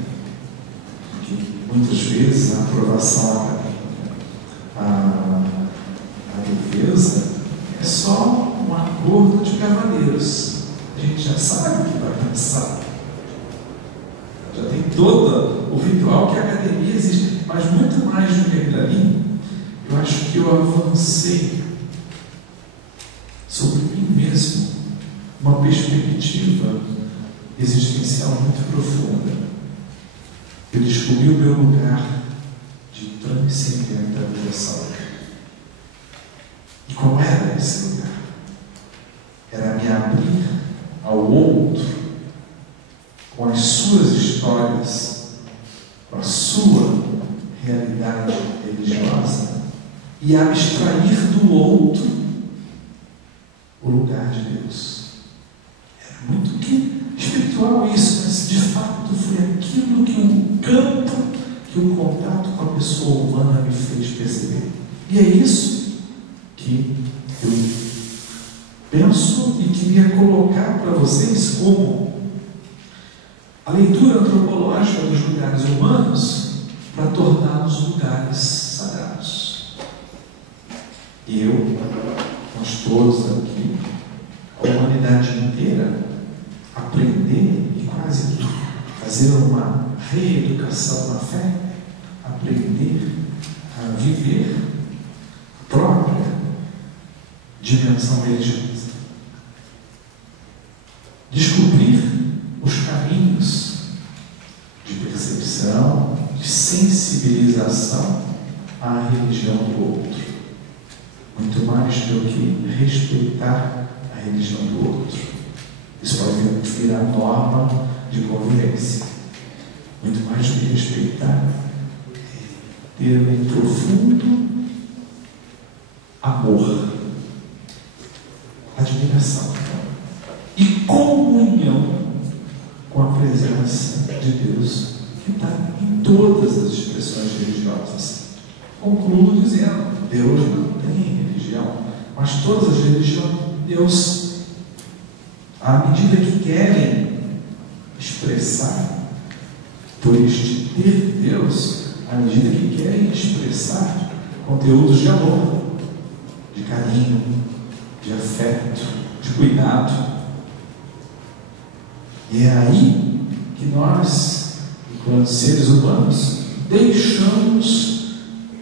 que muitas vezes a aprovação acadêmica, a defesa, é só um acordo de cavaleiros. A gente já sabe o que vai pensar. Já tem todo o ritual que a academia existe. Mas muito mais do que aquilo ali, eu acho que eu avancei sobre mim mesmo, uma perspectiva existencial muito profunda. Eu descobri o meu lugar de transcendentalização. E qual era esse lugar? Era me abrir ao outro com as suas histórias, com a sua realidade religiosa e abstrair do outro o lugar de Deus. Era muito que espiritual isso, mas de fato foi aquilo que o campo, que o contato com a pessoa humana me fez perceber. E é isso que eu penso e queria colocar para vocês como a leitura antropológica dos lugares humanos para torná-los lugares sagrados. Eu, nós todos aqui, a humanidade inteira, aprender e quase que fazer uma reeducação na fé, aprender a viver a própria dimensão religiosa. Descobrir os caminhos de percepção, de sensibilização à religião do outro. Muito mais do que respeitar a religião do outro. Isso pode virar norma de convivência. Muito mais do que respeitar, ter um profundo amor, admiração e comunhão com a presença de Deus que está em todas as expressões religiosas. Concluo dizendo, Deus não tem religião, mas todas as religiões, Deus, à medida que querem expressar, por este ter Deus, à medida que querem expressar conteúdos de amor, de carinho, de afeto, de cuidado. E é aí que nós, enquanto seres humanos, deixamos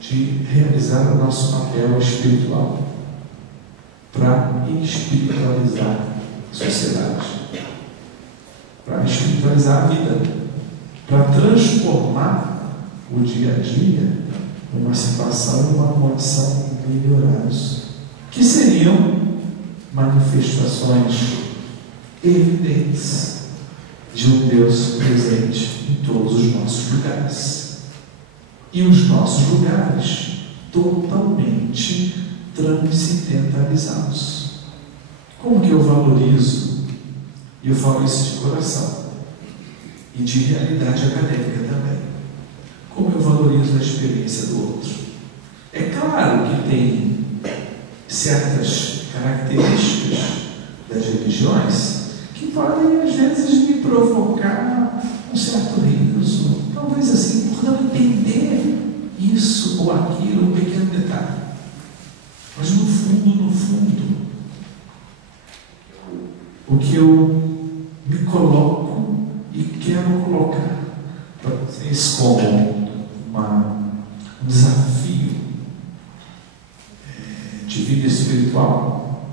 de realizar o nosso papel espiritual para espiritualizar sociedade, para espiritualizar a vida, para transformar o dia a dia numa situação, numa condição melhoradas, que seriam manifestações evidentes de um Deus presente em todos os nossos lugares. E os nossos lugares totalmente transcendentalizados. Como que eu valorizo? E eu falo isso de coração e de realidade acadêmica também. Como eu valorizo a experiência do outro? É claro que tem certas características das religiões que podem às vezes me provocar um certo riso, talvez assim, por não entender isso ou aquilo, um pequeno detalhe. Mas no fundo, o que eu me coloco e quero colocar para vocês como um desafio de vida espiritual,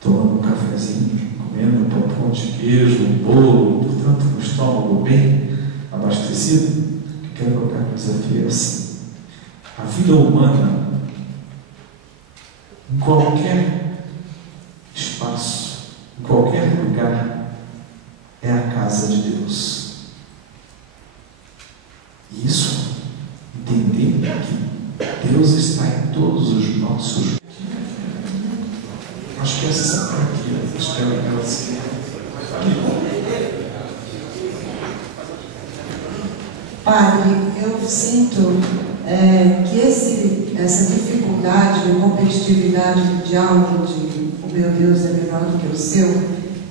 tomando um cafezinho, comendo um pão de queijo, um bolo, portanto, com o estômago bem abastecido, que quero colocar um desafio assim. A vida humana, em qualquer espaço, em qualquer lugar, é a casa de Deus. E isso, entender que Deus está em todos os nossos. Acho que essa aqui, acho que é legal assim. Padre, eu sinto que essa dificuldade de competitividade do diálogo de o meu Deus é melhor do que o seu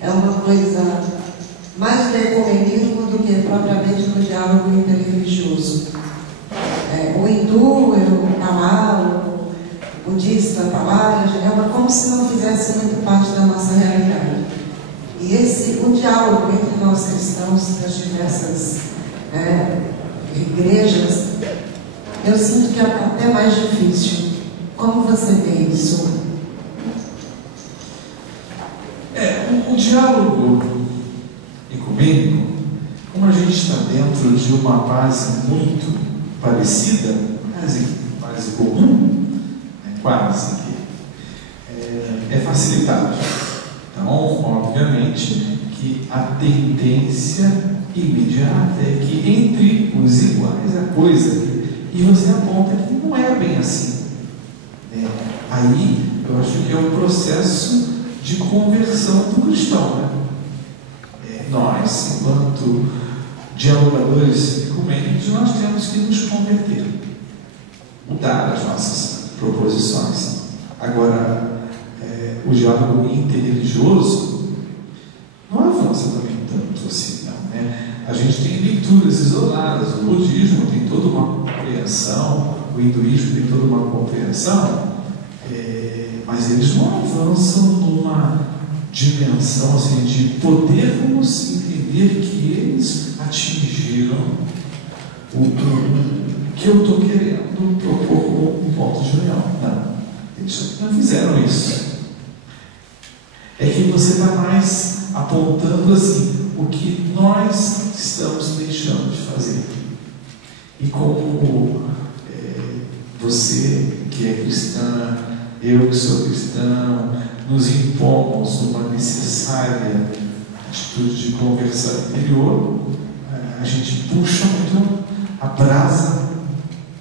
é uma coisa mais do ecumenismo do que propriamente do diálogo interreligioso. O hindu, o tamal, o budista, o tamal, é como se não fizesse muito parte da nossa realidade. E o diálogo entre nós cristãos das diversas igrejas, eu sinto que é até mais difícil. Como você vê isso? O diálogo ecumênico, como a gente está dentro de uma base muito parecida, quase comum, quase que é facilitado. Então, obviamente, que a tendência imediata é que entre os iguais a coisa, e você aponta que não é bem assim. Aí, eu acho que é um processo de conversão do cristão, né? Nós, enquanto dialogadores ecumênicos, nós temos que nos converter, mudar as nossas proposições. Agora, o diálogo interreligioso não avança também tanto assim, não, né? A gente tem leituras isoladas, o budismo tem toda uma compreensão, o hinduísmo tem toda uma compreensão, mas eles não avançam numa dimensão assim, de podermos entender que eles atingiram o que eu estou querendo propor como um ponto de união. Não, eles não fizeram isso. É que você está mais apontando assim, o que nós estamos deixando de fazer. E como você que é cristã, eu que sou cristão, nos impomos uma necessária atitude de conversão interior, a gente puxa muito a brasa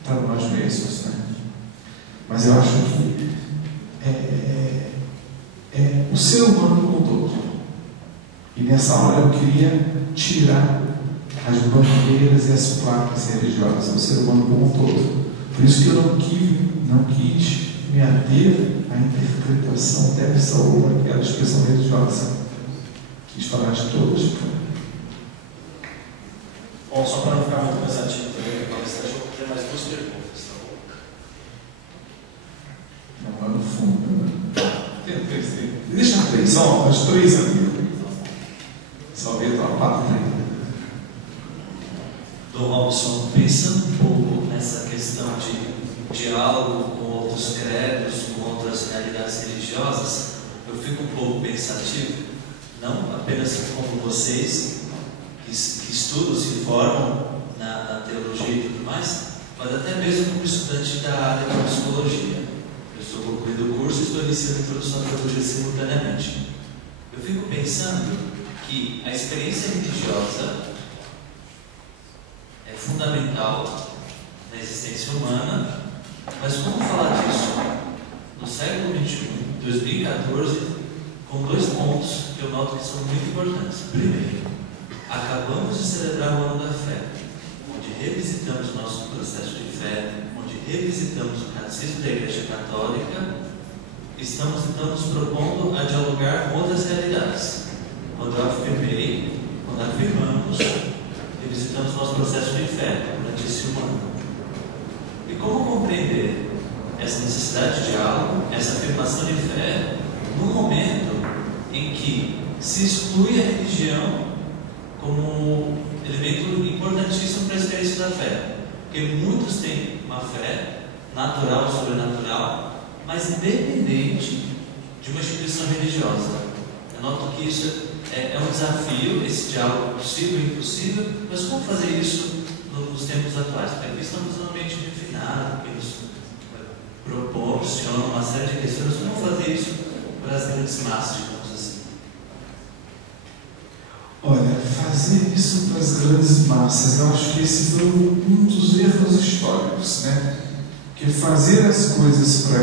para nós mesmos, né? Mas eu acho que o ser humano como um todo. E nessa hora eu queria tirar as bandeiras e as placas religiosas, o ser humano como um todo. Por isso que eu não quis me ater à interpretação dessa ou aquela expressão religiosa. Quis falar de todas. Bom, só para não ficar muito cansativo também, eu vou ter mais duas perguntas, tá bom? Não, lá no fundo, né? Deixa três, só as três aqui. Só ver a tua parte. Dom Robson, pensando um pouco nessa questão de diálogo com outros credos, com outras realidades religiosas, eu fico um pouco pensativo, não apenas como vocês, que estudam, se formam na teologia e tudo mais, mas até mesmo como estudante da área da psicologia. Eu estou concluindo o curso e estou iniciando a introdução à teologia simultaneamente. Eu fico pensando que a experiência religiosa é fundamental na existência humana, mas como falar disso no século XXI, 2014, com dois pontos que eu noto que são muito importantes. Primeiro, acabamos de celebrar o Ano da Fé, onde revisitamos o nosso processo de fé, onde revisitamos o catecismo da Igreja Católica. Estamos então nos propondo a dialogar com outras realidades. Quando afirmamos, revisitamos o nosso processo de fé durante esse ano. E como compreender essa necessidade de diálogo, essa afirmação de fé, num momento em que se exclui a religião como elemento importantíssimo para a experiência da fé? Porque muitos têm uma fé natural, sobrenatural, mas independente de uma instituição religiosa. Eu noto que isso é um desafio, esse diálogo possível e impossível, mas como fazer isso nos tempos atuais? Porque aqui estamos num ambiente refinado, que nos proporciona uma série de questões. Como fazer isso para as grandes massas, digamos assim? Olha, fazer isso para as grandes massas, eu acho que esse foi um dos erros históricos, né? Porque fazer as coisas para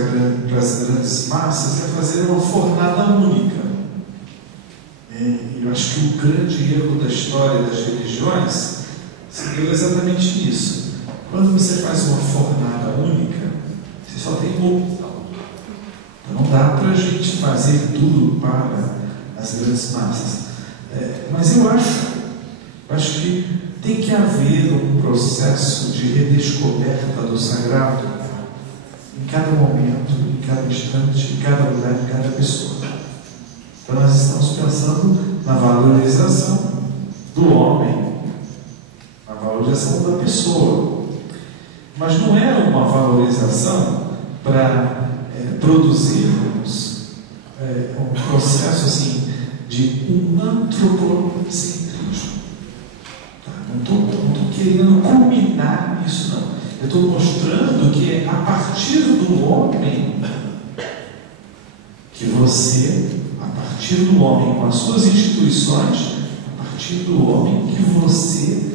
as grandes massas é fazer uma fornada única. Eu acho que o grande erro da história das religiões se deu exatamente nisso. Quando você faz uma fornada única, você só tem uma opção. Então não dá para a gente fazer tudo para as grandes massas. Mas eu acho que tem que haver um processo de redescoberta do sagrado em cada momento, em cada instante, em cada lugar, em cada pessoa. Então nós estamos pensando na valorização do homem, na valorização da pessoa. Mas não é uma valorização para produzirmos um processo assim de um antropocentrismo. Tá? Não estou querendo culminar isso, não. Eu estou mostrando que é a partir do homem que você, a partir do homem com as suas instituições, a partir do homem que você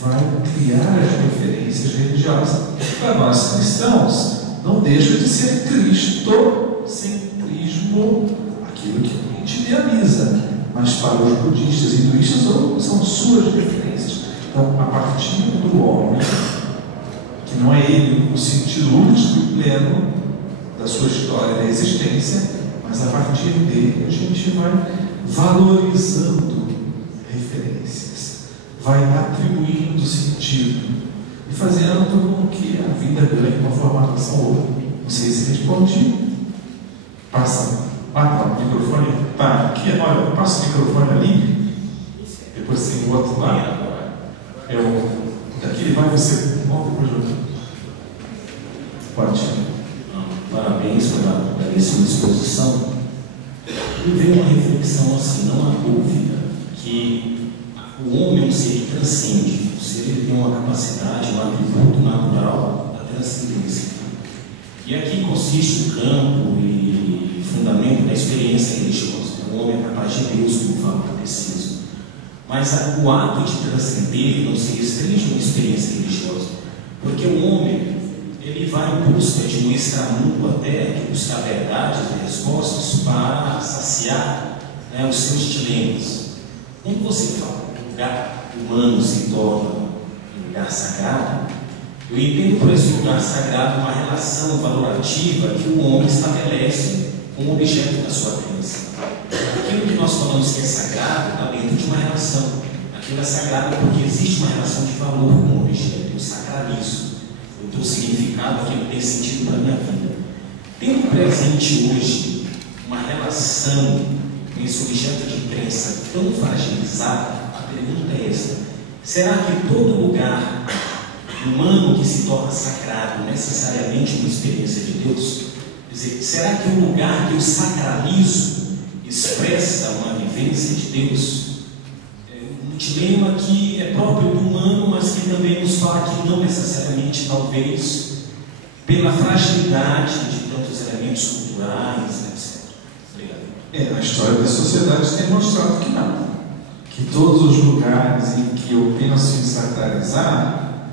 vai criar as referências religiosas. Para nós cristãos, não deixa de ser cristocentrismo aquilo que a gente idealiza, mas para os budistas e hinduístas são suas referências. Então, a partir do homem, que não é ele no sentido último e pleno da sua história, da existência, mas a partir dele a gente vai valorizando referências, vai atribuindo sentido e fazendo com que a vida ganhe uma formatação ou outra. Não sei se respondi. Passa o microfone. Tá, aqui, olha, passa o microfone ali. Depois tem o outro lado. Daqui vai você. Vamos depois de outro. Pode. Parabéns pela belíssima exposição. Me veio uma reflexão assim, não há dúvida que o homem é um ser que transcende. O ser ele tem uma capacidade, um atributo natural da transcendência. E aqui consiste o campo e fundamento da experiência religiosa. O homem é capaz de Deus, como fala o catecismo. Mas o ato de transcender não se restringe a uma experiência religiosa, porque o homem ele vai em busca de um extramundo até, que busca verdades e respostas para saciar os seus dilemas. Quando você fala que o lugar humano se torna um lugar sagrado, eu entendo por esse lugar sagrado uma relação valorativa que o homem estabelece com o objeto da sua crença. Aquilo que nós falamos que é sagrado está dentro de uma relação. Aquilo é sagrado porque existe uma relação de valor com o objeto. Eu sacralizo. Eu dou significado, aquilo tem sentido para a minha vida. Tendo presente hoje uma relação com esse objeto de crença tão fragilizada, a pergunta é esta: será que todo lugar humano que se torna sagrado necessariamente uma experiência de Deus? Quer dizer, será que o lugar que eu sacralizo expressa uma vivência de Deus, um dilema que é próprio do humano, mas que também nos fala que não necessariamente, talvez, pela fragilidade de tantos elementos culturais, etc. Obrigado. A história das sociedades tem mostrado que não. Que todos os lugares em que eu penso em sacralizar,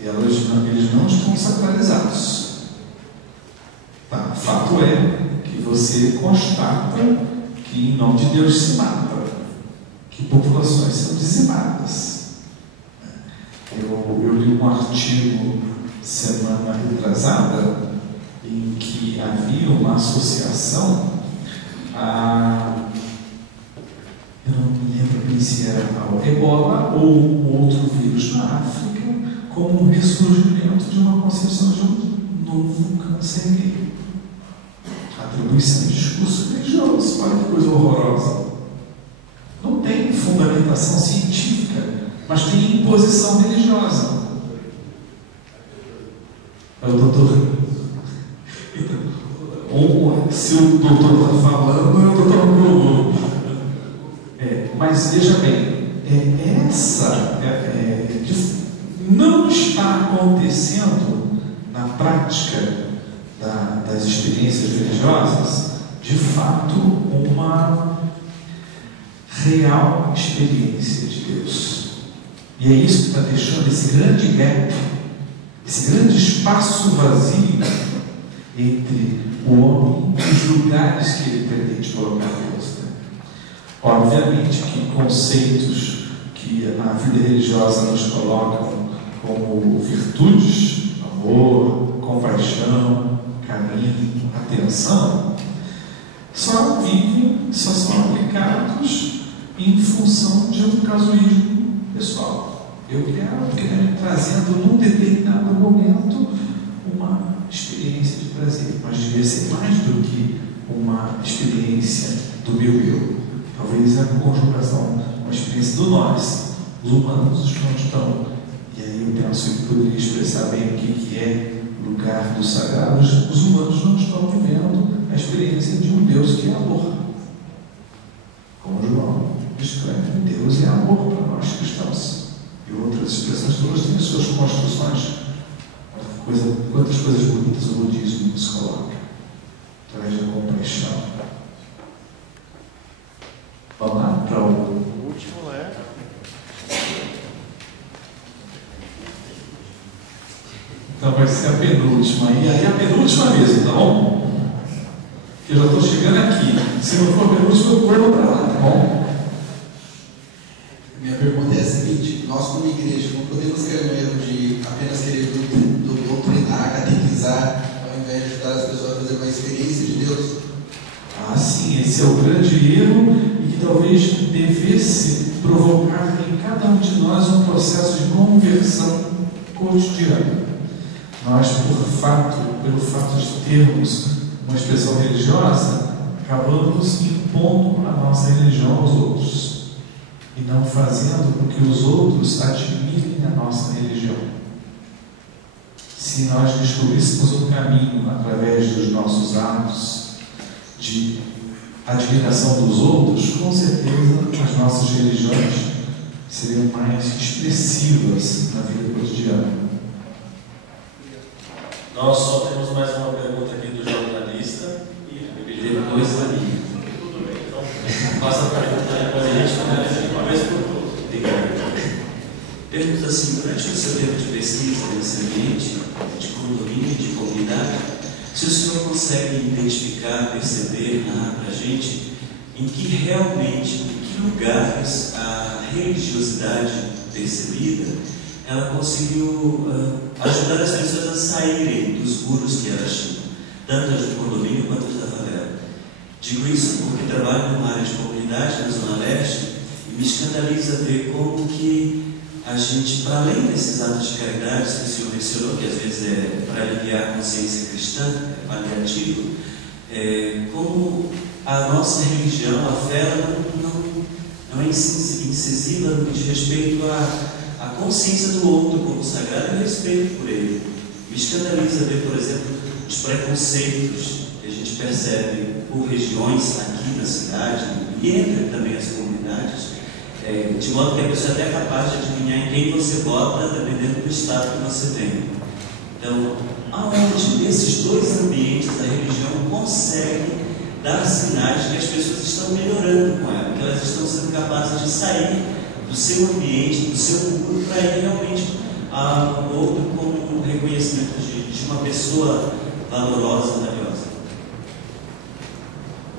eles não estão sacralizados. Tá? O fato é que você constata que em nome de Deus se mata, que populações são dizimadas. Eu li um artigo semana retrasada em que havia uma associação eu não me lembro bem se era a Ebola ou um outro vírus na África, como um ressurgimento de uma concepção de um novo câncer gay. Atribuição de discurso religioso, olha que coisa horrorosa. Não tem fundamentação científica, mas tem imposição religiosa. É o doutor. Ou se o doutor está falando, é o doutor Bruno. Mas veja bem, não está acontecendo na prática das experiências religiosas, de fato, uma real experiência de Deus. E é isso que está deixando esse grande gap, esse grande espaço vazio entre o homem e os lugares que ele pretende colocar Deus. Obviamente que conceitos que a vida religiosa nos colocam como virtudes, amor, compaixão, carinho, atenção, só são aplicados em função de um casuísmo pessoal. Eu quero trazendo num determinado momento uma experiência de prazer, mas devia ser mais do que uma experiência do meu eu. Talvez a conjugação, uma experiência do nós, os humanos não estão. E aí eu penso que poderia expressar bem o que é lugar do sagrado. Os humanos não estão vivendo a experiência de um Deus que é amor. Como João descreve, Deus é amor para nós cristãos. E outras expressões todas têm suas construções. Quantas coisas bonitas o budismo nos coloca através da compaixão. Vamos lá para o último, né? Então vai ser a penúltima. E aí a penúltima mesmo, tá bom? Eu já estou chegando aqui. Se não for a penúltima, eu corro para lá, tá bom? Minha pergunta é a seguinte: nós, como igreja, não podemos cair no erro de apenas querer doutrinar, catequizar, ao invés de ajudar as pessoas a fazer uma experiência de Deus? Sim, esse é o grande erro e que talvez devesse provocar em cada um de nós um processo de conversão cotidiana. Nós, pelo fato de termos uma expressão religiosa, acabamos impondo a nossa religião aos outros e não fazendo com que os outros admirem a nossa religião. Se nós descobríssemos um caminho através dos nossos atos de admiração dos outros, com certeza as nossas religiões seriam mais expressivas na vida cotidiana. Nós só temos mais uma pergunta aqui do jornalista e depois a minha. Então, passa a pergunta depois a gente finaliza uma vez por todas. Obrigado. Pergunta assim: durante o seu tempo de pesquisa nesse ambiente de condomínio, de comunidade, se o senhor consegue identificar, perceber, narrar para a gente em que lugares a religiosidade percebida ela conseguiu ajudar as pessoas a saírem dos muros que elas tinham, tanto as do condomínio quanto as da favela. Digo isso porque trabalho numa área de comunidade na Zona Leste e me escandaliza ver como que a gente, para além desses atos de caridade que o senhor mencionou, que às vezes é para aliviar a consciência cristã, paliativo, como a nossa religião, a fé, não é incisiva no que diz respeito à consciência do outro como sagrado e respeito por ele. Me escandaliza ver, por exemplo, os preconceitos que a gente percebe por regiões aqui aqui na cidade, e entre também as comunidades, de modo que a pessoa é até capaz de adivinhar em quem você vota, dependendo do estado que você vem. Então, aonde nesses dois ambientes a religião consegue dar sinais de que as pessoas estão melhorando com ela, que elas estão sendo capazes de sair do seu ambiente, do seu mundo, para ir realmente a outro como um reconhecimento de uma pessoa valorosa, valiosa.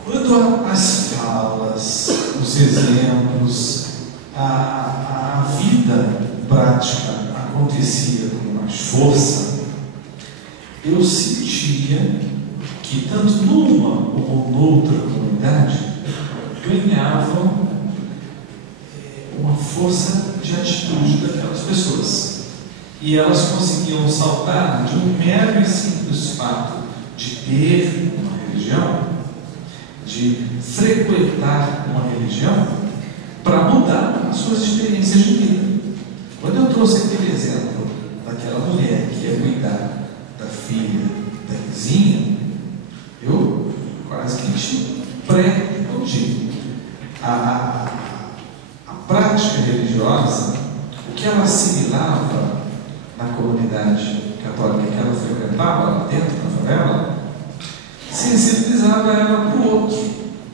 Quanto às falas, os exemplos, a vida prática acontecia com mais força, eu sentia que tanto numa ou noutra comunidade ganhavam uma força de atitude daquelas pessoas. E elas conseguiam saltar de um mero e simples fato de ter uma religião, de frequentar uma religião, para mudar as suas experiências de vida. Quando eu trouxe aquele exemplo daquela mulher que ia cuidar da filha da vizinha, eu quase que te pré-contigo. A prática religiosa, o que ela assimilava na comunidade católica que ela frequentava lá dentro da favela, sensibilizava ela para o outro.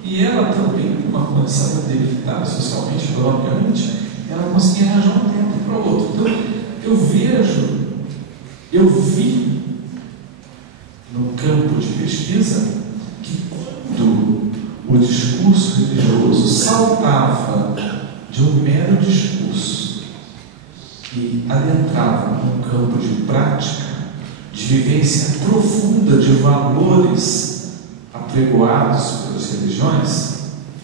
E ela também, uma condição debilitada socialmente, economicamente, ela conseguia arranjar um tempo para o outro. Então, eu vi no campo de pesquisa que quando o discurso religioso saltava de um mero discurso e adentrava num campo de prática, de vivência profunda de valores apregoados pelas religiões,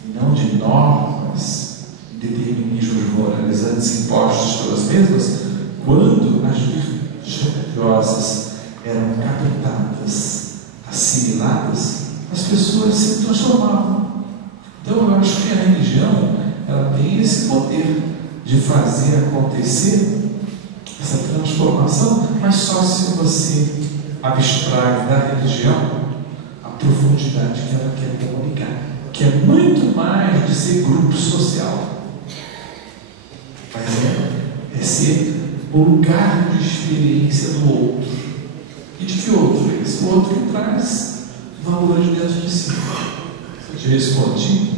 e não de normas, determinismos moralizantes impostos pelas mesmas, quando as virtudes religiosas eram captadas, assimiladas, as pessoas se transformavam. Então eu acho que a religião, ela tem esse poder de fazer acontecer essa transformação, mas só se você abstrai da religião a profundidade que ela quer comunicar, que é muito mais de ser grupo social, mas é ser o lugar de experiência do outro. E de que outro? Esse outro que traz valores dentro de si. Você te respondi?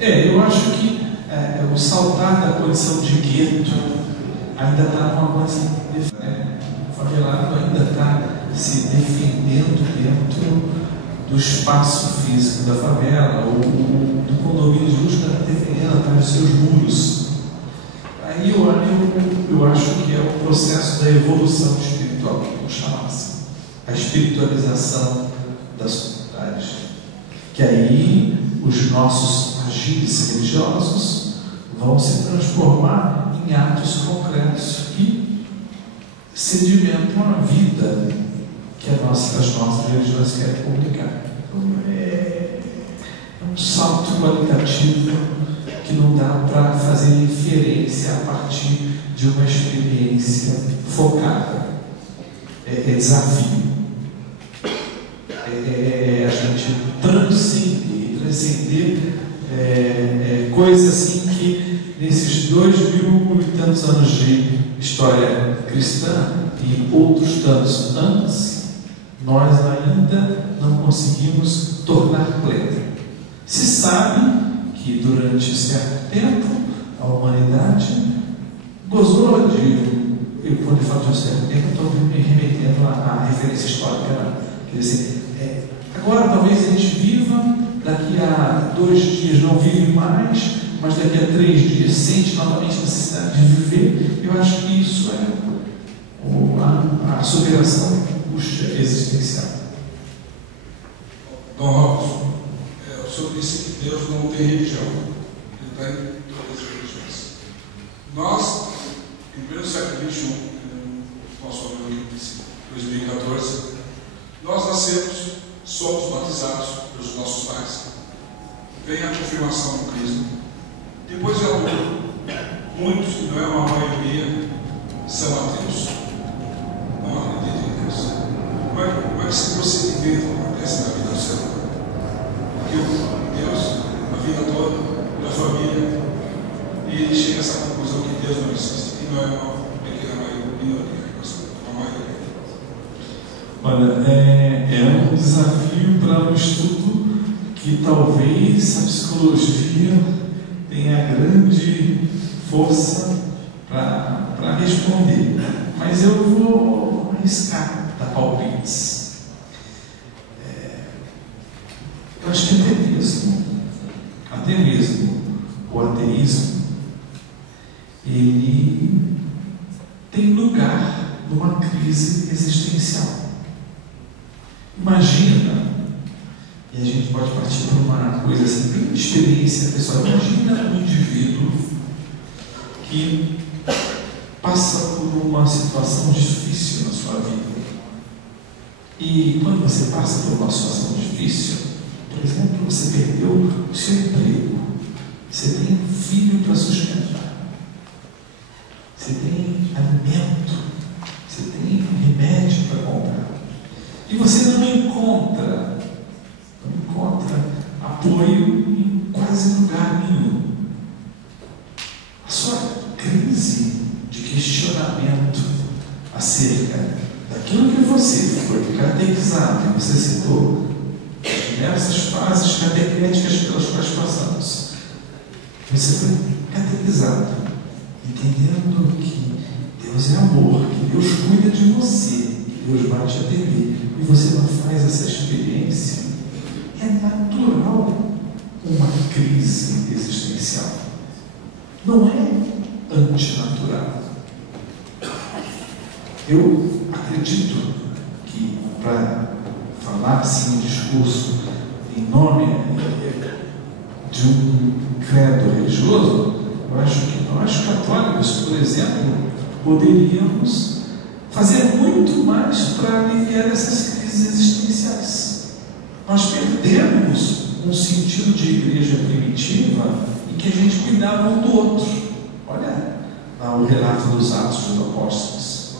Eu acho que o saltar da condição de gueto ainda está numa condição o favelado ainda está se defendendo dentro do espaço físico da favela, ou do condomínio justo está defendendo atrás dos seus muros. Aí eu acho que é o processo da evolução espiritual, que vamos chamar assim, a espiritualização da sociedade, que aí os nossos agires religiosos vão se transformar em atos concretos que sedimentam a vida que as nossas religiões querem comunicar. Então, é um salto qualitativo que não dá para fazer inferência a partir de uma experiência focada. É desafio. A gente transcender coisas assim que nesses 2000 e tantos anos de história cristã e outros tantos antes, nós ainda não conseguimos tornar pleno. Se sabe que durante certo tempo a humanidade gozou de, quando eu falo de um certo tempo, eu estou me remetendo à referência histórica. Quer dizer, agora talvez a gente viva, daqui a 2 dias não vive mais, mas daqui a 3 dias sente novamente a necessidade de viver. Eu acho que isso é a superação da angústia existencial. Dom Robson, o senhor disse que Deus não tem religião, ele está em todas as religiões. Nós, em pleno século XXI, nosso amigo que disse 2014, nós nascemos, somos batizados pelos nossos pais, vem a confirmação do Cristo, depois é muitos, não é uma maioria, segredo que acontece na vida do ser humano. Porque Deus, a vida toda, da família, e ele chega a essa conclusão que Deus não existe, e não é uma pequena maioria, é uma maioria. Olha, é um desafio para um estudo que talvez a psicologia tenha grande força para responder, mas eu vou arriscar dar palpites. Eu acho que até mesmo o ateísmo, ele tem lugar numa crise existencial. Imagina, e a gente pode partir para uma coisa assim, bem de experiência pessoal. Imagina um indivíduo que passa por uma situação difícil na sua vida. E quando você passa por uma situação difícil, por exemplo, você perdeu o seu emprego, você tem um filho para sustentar, você tem alimento, você tem remédio para comprar, e você não encontra apoio em quase lugar nenhum. A sua crise de questionamento acerca daquilo que você foi catequizado, que você citou, as diversas fases catequéticas pelas quais passamos, você foi catequizado, entendendo que Deus é amor, que Deus cuida de você, que Deus vai te atender, e você não faz essa experiência. É natural uma crise existencial. Não é antinatural. Eu acredito que, para falar assim um discurso em nome de um credo religioso, eu acho que nós católicos, por exemplo, poderíamos fazer muito mais para aliviar essas crises existenciais. Nós perdemos um sentido de igreja primitiva em que a gente cuidava um do outro. Olha lá o relato dos Atos dos Apóstolos.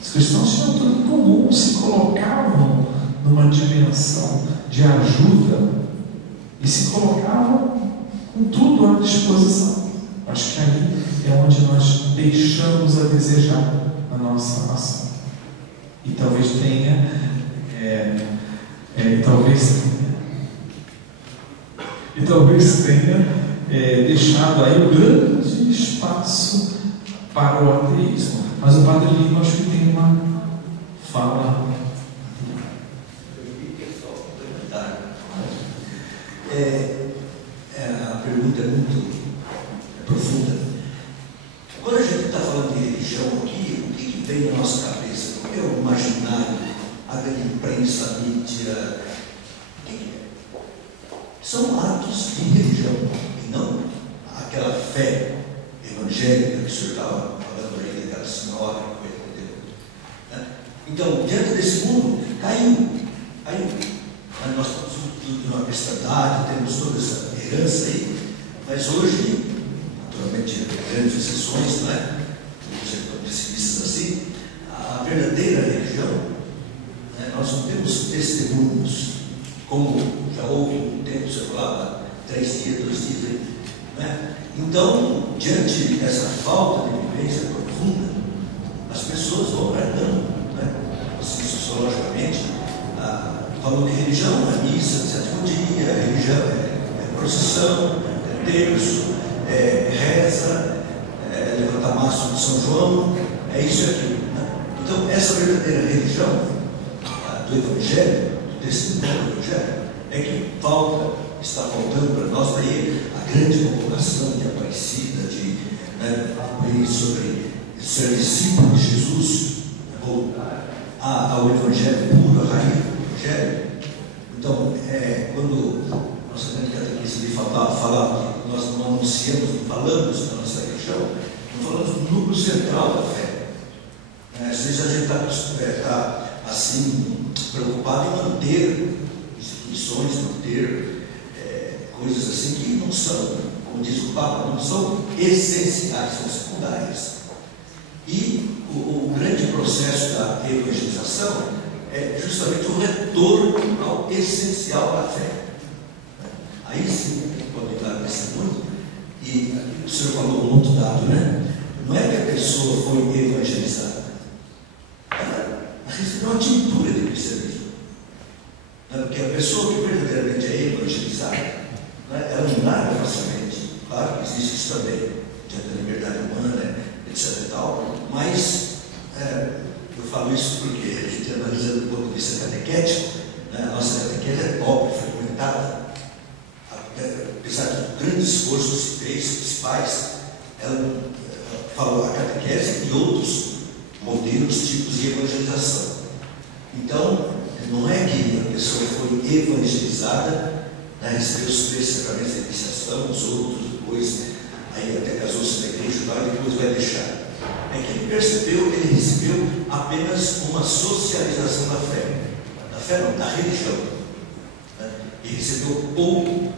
Os cristãos tinham tudo em comum, se colocavam numa dimensão de ajuda e se colocavam com tudo à disposição. Acho que aí é onde nós deixamos a desejar na nossa nação. E talvez tenha deixado aí um grande espaço para o ateísmo. Mas o Padre Lima, acho que tem uma fala. A pergunta é muito profunda. Quando a gente está falando de religião aqui, o que vem na nossa cabeça? O que é o imaginário, a grande imprensa, a mídia? O que é? São atos de religião, e não aquela fé evangélica que o senhor estava falando aí, daquela senhora que foi atender. Né? Então, diante desse mundo, caiu. Mas nós estamos tudo numa cristandade, temos toda essa herança aí, mas hoje, naturalmente, grandes exceções, não é? Pessimistas assim, a verdadeira religião, né? Nós não temos testemunhos, como já houve um tempo, você falava, 3 dias, 2 dias, né? Então, diante dessa falta de vivência profunda, as pessoas vão guardando, né? Assim, sociologicamente, falou que religião é missa, sétimo dia, religião é procissão, é terço, reza, levantar mastro de São João, é isso e aquilo. Né? Então, essa verdadeira religião do Evangelho, do testemunho do Evangelho, é que está faltando para nós, daí a grande convocação de Aparecida, de sobre ser discípulo de Jesus, voltar ao Evangelho puro, a raiz do Evangelho. Então, quando nossa grande catequista falava que nós não anunciamos, não falamos da nossa religião, não falamos do núcleo central da fé. Às vezes a gente está assim, preocupado em manter instituições, manter coisas assim que não são, como diz o Papa, não são essenciais, são secundárias. E o grande processo da evangelização é justamente o retorno ao essencial da fé. Aí sim, pode dar testemunho, e o senhor falou um outro dado, né? Não é que a pessoa foi evangelizada, ela recebeu a tintura de cristianismo. Porque a pessoa que verdadeiramente é evangelizada, ela não larga facilmente. Claro que existe isso também, diante da liberdade humana, etc. e tal, mas eu falo isso porque a gente analisa do ponto de vista catequético, né? A nossa catequese é pobre, fragmentada. Apesar do grande esforço dos três principais, ela falou a catequese e outros modelos, tipos de evangelização. Então, não é que a pessoa foi evangelizada, recebeu os 3 sacramentos da iniciação, os outros depois, aí até casou-se na igreja e depois vai deixar. É que ele percebeu, ele recebeu apenas uma socialização da fé não, da religião. Ele recebeu pouco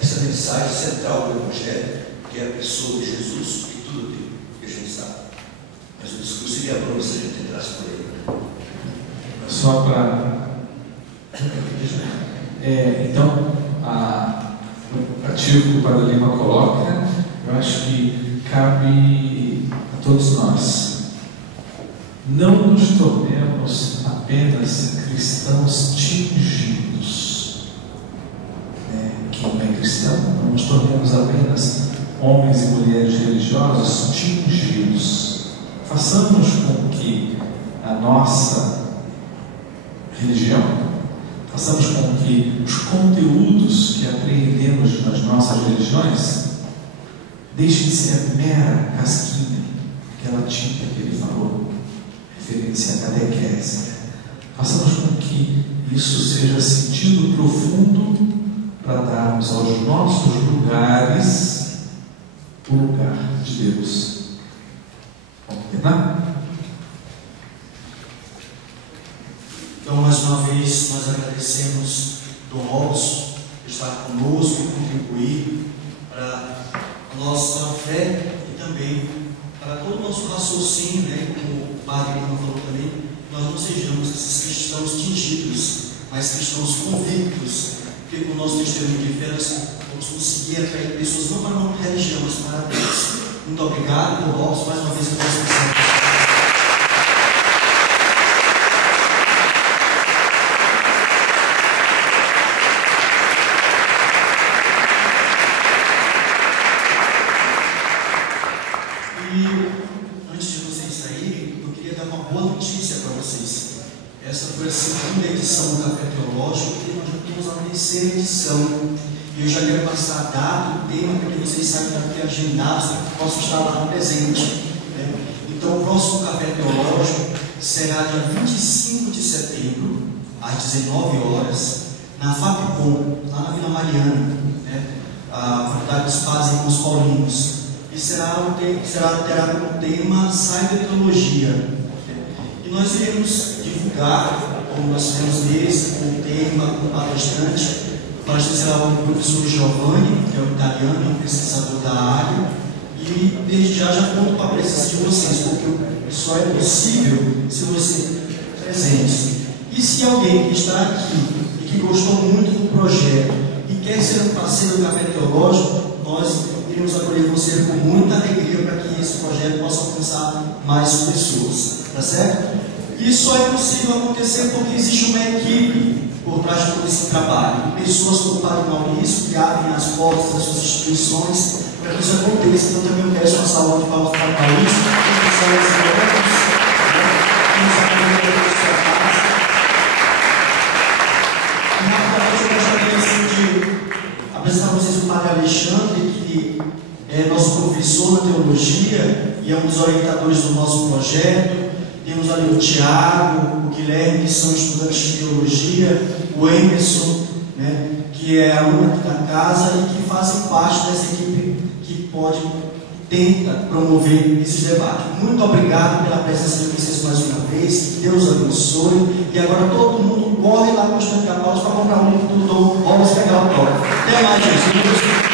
essa mensagem central do Evangelho, que é a pessoa de Jesus e tudo aquilo que a gente sabe. Mas o discurso seria bom se a gente entrasse por aí. Só para. Então, o ativo que o Padre Lima coloca, eu acho que cabe a todos nós. Não nos tornemos apenas cristãos tingidos. Quem não é cristão, não nos tornemos apenas homens e mulheres religiosos tingidos. Façamos com que a nossa religião, façamos com que os conteúdos que apreendemos nas nossas religiões deixem de ser a mera casquinha, aquela tinta que ele falou, referência à catequese. Façamos com que isso seja sentido profundo para darmos aos nossos lugares o lugar de Deus. Vamos terminar? Então, mais uma vez, nós agradecemos Dom Robson por estar conosco e contribuir para a nossa fé e também para todo o nosso raciocínio, né? Como o Padre Lima falou também, nós não sejamos esses cristãos tingidos, mas cristãos convictos, porque com o nosso testemunho de fé nós vamos conseguir atrair pessoas não para uma religião, mas para Deus. Muito obrigado, Dom Robson, mais uma vez por essa. Edição do Café Teológico, e nós já temos a terceira edição. E eu já quero passar a data, o tema, porque vocês sabem que agendados, para que possam estar lá presente. Então, o próximo Café Teológico será dia 25 de setembro, às 19 horas, na FAPCOM, lá na Vila Mariana, a Faculdade dos Padres Irmãos Paulinos. E terá como tema Cyberteologia. E nós iremos divulgar, como nós fizemos nesse, com o tema, com o palestrante. O palestrante será o professor Giovanni, que é um italiano, um pesquisador da área. E desde já conto com a presença de vocês, porque só é possível se você é presente. E se alguém que está aqui e que gostou muito do projeto e quer ser um parceiro do Café Teológico, nós iremos acolher você com muita alegria para que esse projeto possa alcançar mais pessoas. Tá certo? Isso só é possível acontecer porque existe uma equipe por trás de todo esse trabalho. Pessoas como o Padre Maurício que abrem as portas das suas instituições para que isso aconteça. Então também eu peço uma salva de palmas para o Padre Maurício, eu gostaria de apresentar a vocês o Padre Alexandre, que é nosso professor na teologia e é um dos orientadores do nosso projeto. Temos ali o Tiago, o Guilherme, que são estudantes de teologia, o Emerson, que é aluno aqui da casa e que fazem parte dessa equipe que tenta promover esses debates. Muito obrigado pela presença de vocês mais uma vez, que Deus abençoe. E agora todo mundo corre lá para o Estante da Paula para comprar um livro do Dom Robson, pegar o toque. Até mais, gente.